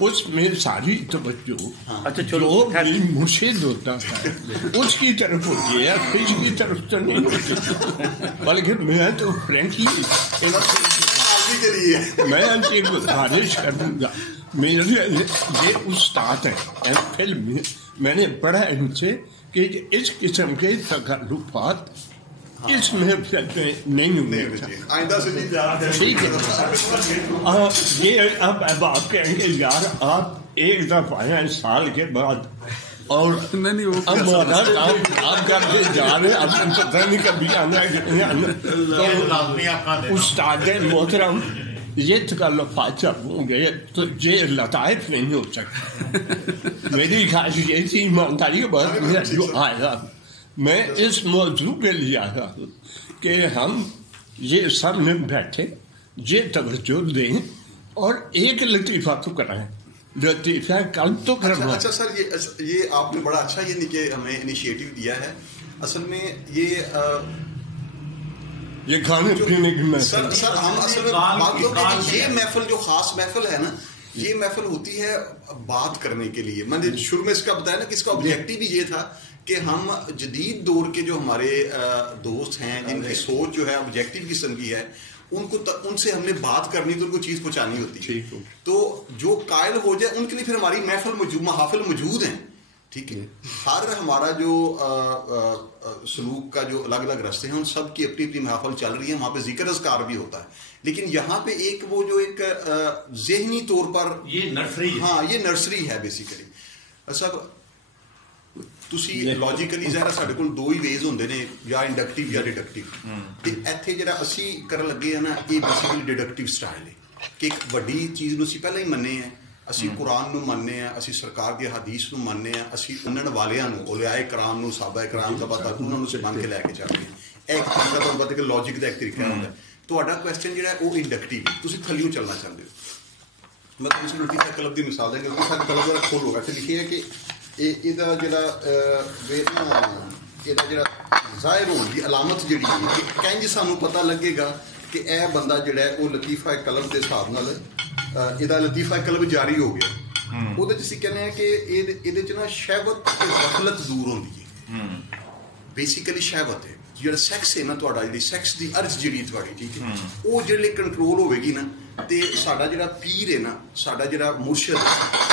اس میں ساری توجہ جو مرشد ہوتا ہے اس کی طرف ہوتی ہے، فش کی طرف تو نہیں ہوتی. بلکہ میں تو فرینکلی میں یہ گزارش کروں گا، میرے یہ استاد ہیں فلم میں نے پڑھا ان سے کہ اس قسم کے تکلفات اس محفل میں نہیں ہونے ٹھیک ہے. یہ اب آپ کہیں گے یار آپ ایک دفعہ آئے سال کے بعد اور ہمارا کام آپ کرتے جا رہے، اب پتہ نہیں کبھی آنا ہے. استاد محترم یہ تکلفات جب ہوں گے تو یہ لطائف نہیں ہو سکتا. میری خواہش یہ تھی ایمانداری کے بعد میں جو آیا، میں اس موضوع کے لیے آیا کہ ہم یہ سب میں بیٹھے یہ توجہ دیں اور ایک لطیفہ تو کرائیں، لطیفہ قلب تو کرنا. اچھا سر، یہ آپ نے بڑا اچھا یہ کہ ہمیں انیشیٹو دیا ہے. اصل میں یہ کھانے پینے کی محفل، سر ہم اصل میں بات لوگ یہ محفل جو خاص محفل ہے نا، یہ محفل ہوتی ہے بات کرنے کے لیے. میں نے شروع میں اس کا بتایا نا کہ اس کا آبجیکٹیو بھی یہ تھا کہ ہم جدید دور کے جو ہمارے دوست ہیں جن کی سوچ جو ہے آبجیکٹیو قسم کی ہے، ان سے ہم نے بات کرنی تو ان کو چیز پہنچانی ہوتی ہے. تو جو قائل ہو جائے ان کے لیے پھر ہماری محافل موجود ہیں. ٹھیک ہے، ہر ہمارا جو سلوک کا جو الگ الگ راستے ہیں ان سب کی اپنی اپنی محافل چل رہی ہیں، وہاں پہ ذکر اذکار بھی ہوتا ہے. لیکن یہاں پہ ایک وہ جو ایک ذہنی طور پر یہ نرسری، ہاں یہ نرسری ہے بیسیکلی. صاحب تسی لاجیکلی ظاہر ساڈے کول دو ہی ویز ہوندے نے، یا انڈکٹیو یا ڈیڈکٹیو. تے ایتھے جڑا اسی کرن لگے ہیں نا یہ بیسیکلی ڈیڈکٹیو سٹائل ہے کہ ایک وڈی چیز نو اسی پہلے ہی مننے ہیں، اسی قرآن نو مننے ہیں، اسی سرکار دی حدیث نو مننے ہیں، اسی انن والیاں نو اولیاء کرام نو صحابہ کرام دا پتہ انہاں نو سے بن کے لے کے چلتے ہیں. ایک طریقہ تو پتہ کہ لاجک دا ایک طریقہ ہوندا ہے. تہاڈا کوسچن جڑا ہے وہ انڈکٹیو ہے، تسی تھلیوں چلنا چاہتے ہو. میں تمہیں لطیفہ قلب دی مثال دیں گے. لطیفہ قلب ذرا کھولو گا تے لکھے ہے کہ یہ جڑا ظاہر ہونے کی علامت جڑی ہے کہ کنج سانوں پتہ لگے گا کہ اے بندہ جڑا ہے وہ لطیفہ قلب دے حساب نال یہ لطیفہ قلب جاری ہو گیا. وہ کہنے ہیں کہ یہ نا شہوت غفلت دور ہوتی ہے. بیسیکلی شہوت ہے جڑا سیکس ہے نا تہاڈا، جڑی سیکس دی ارج جڑی تہاڈی، ٹھیک ہے، وہ جڑے کنٹرول ہوے گی نا تے ساڈا جڑا پیر ہے نا، ساڈا جڑا مرشد ہے،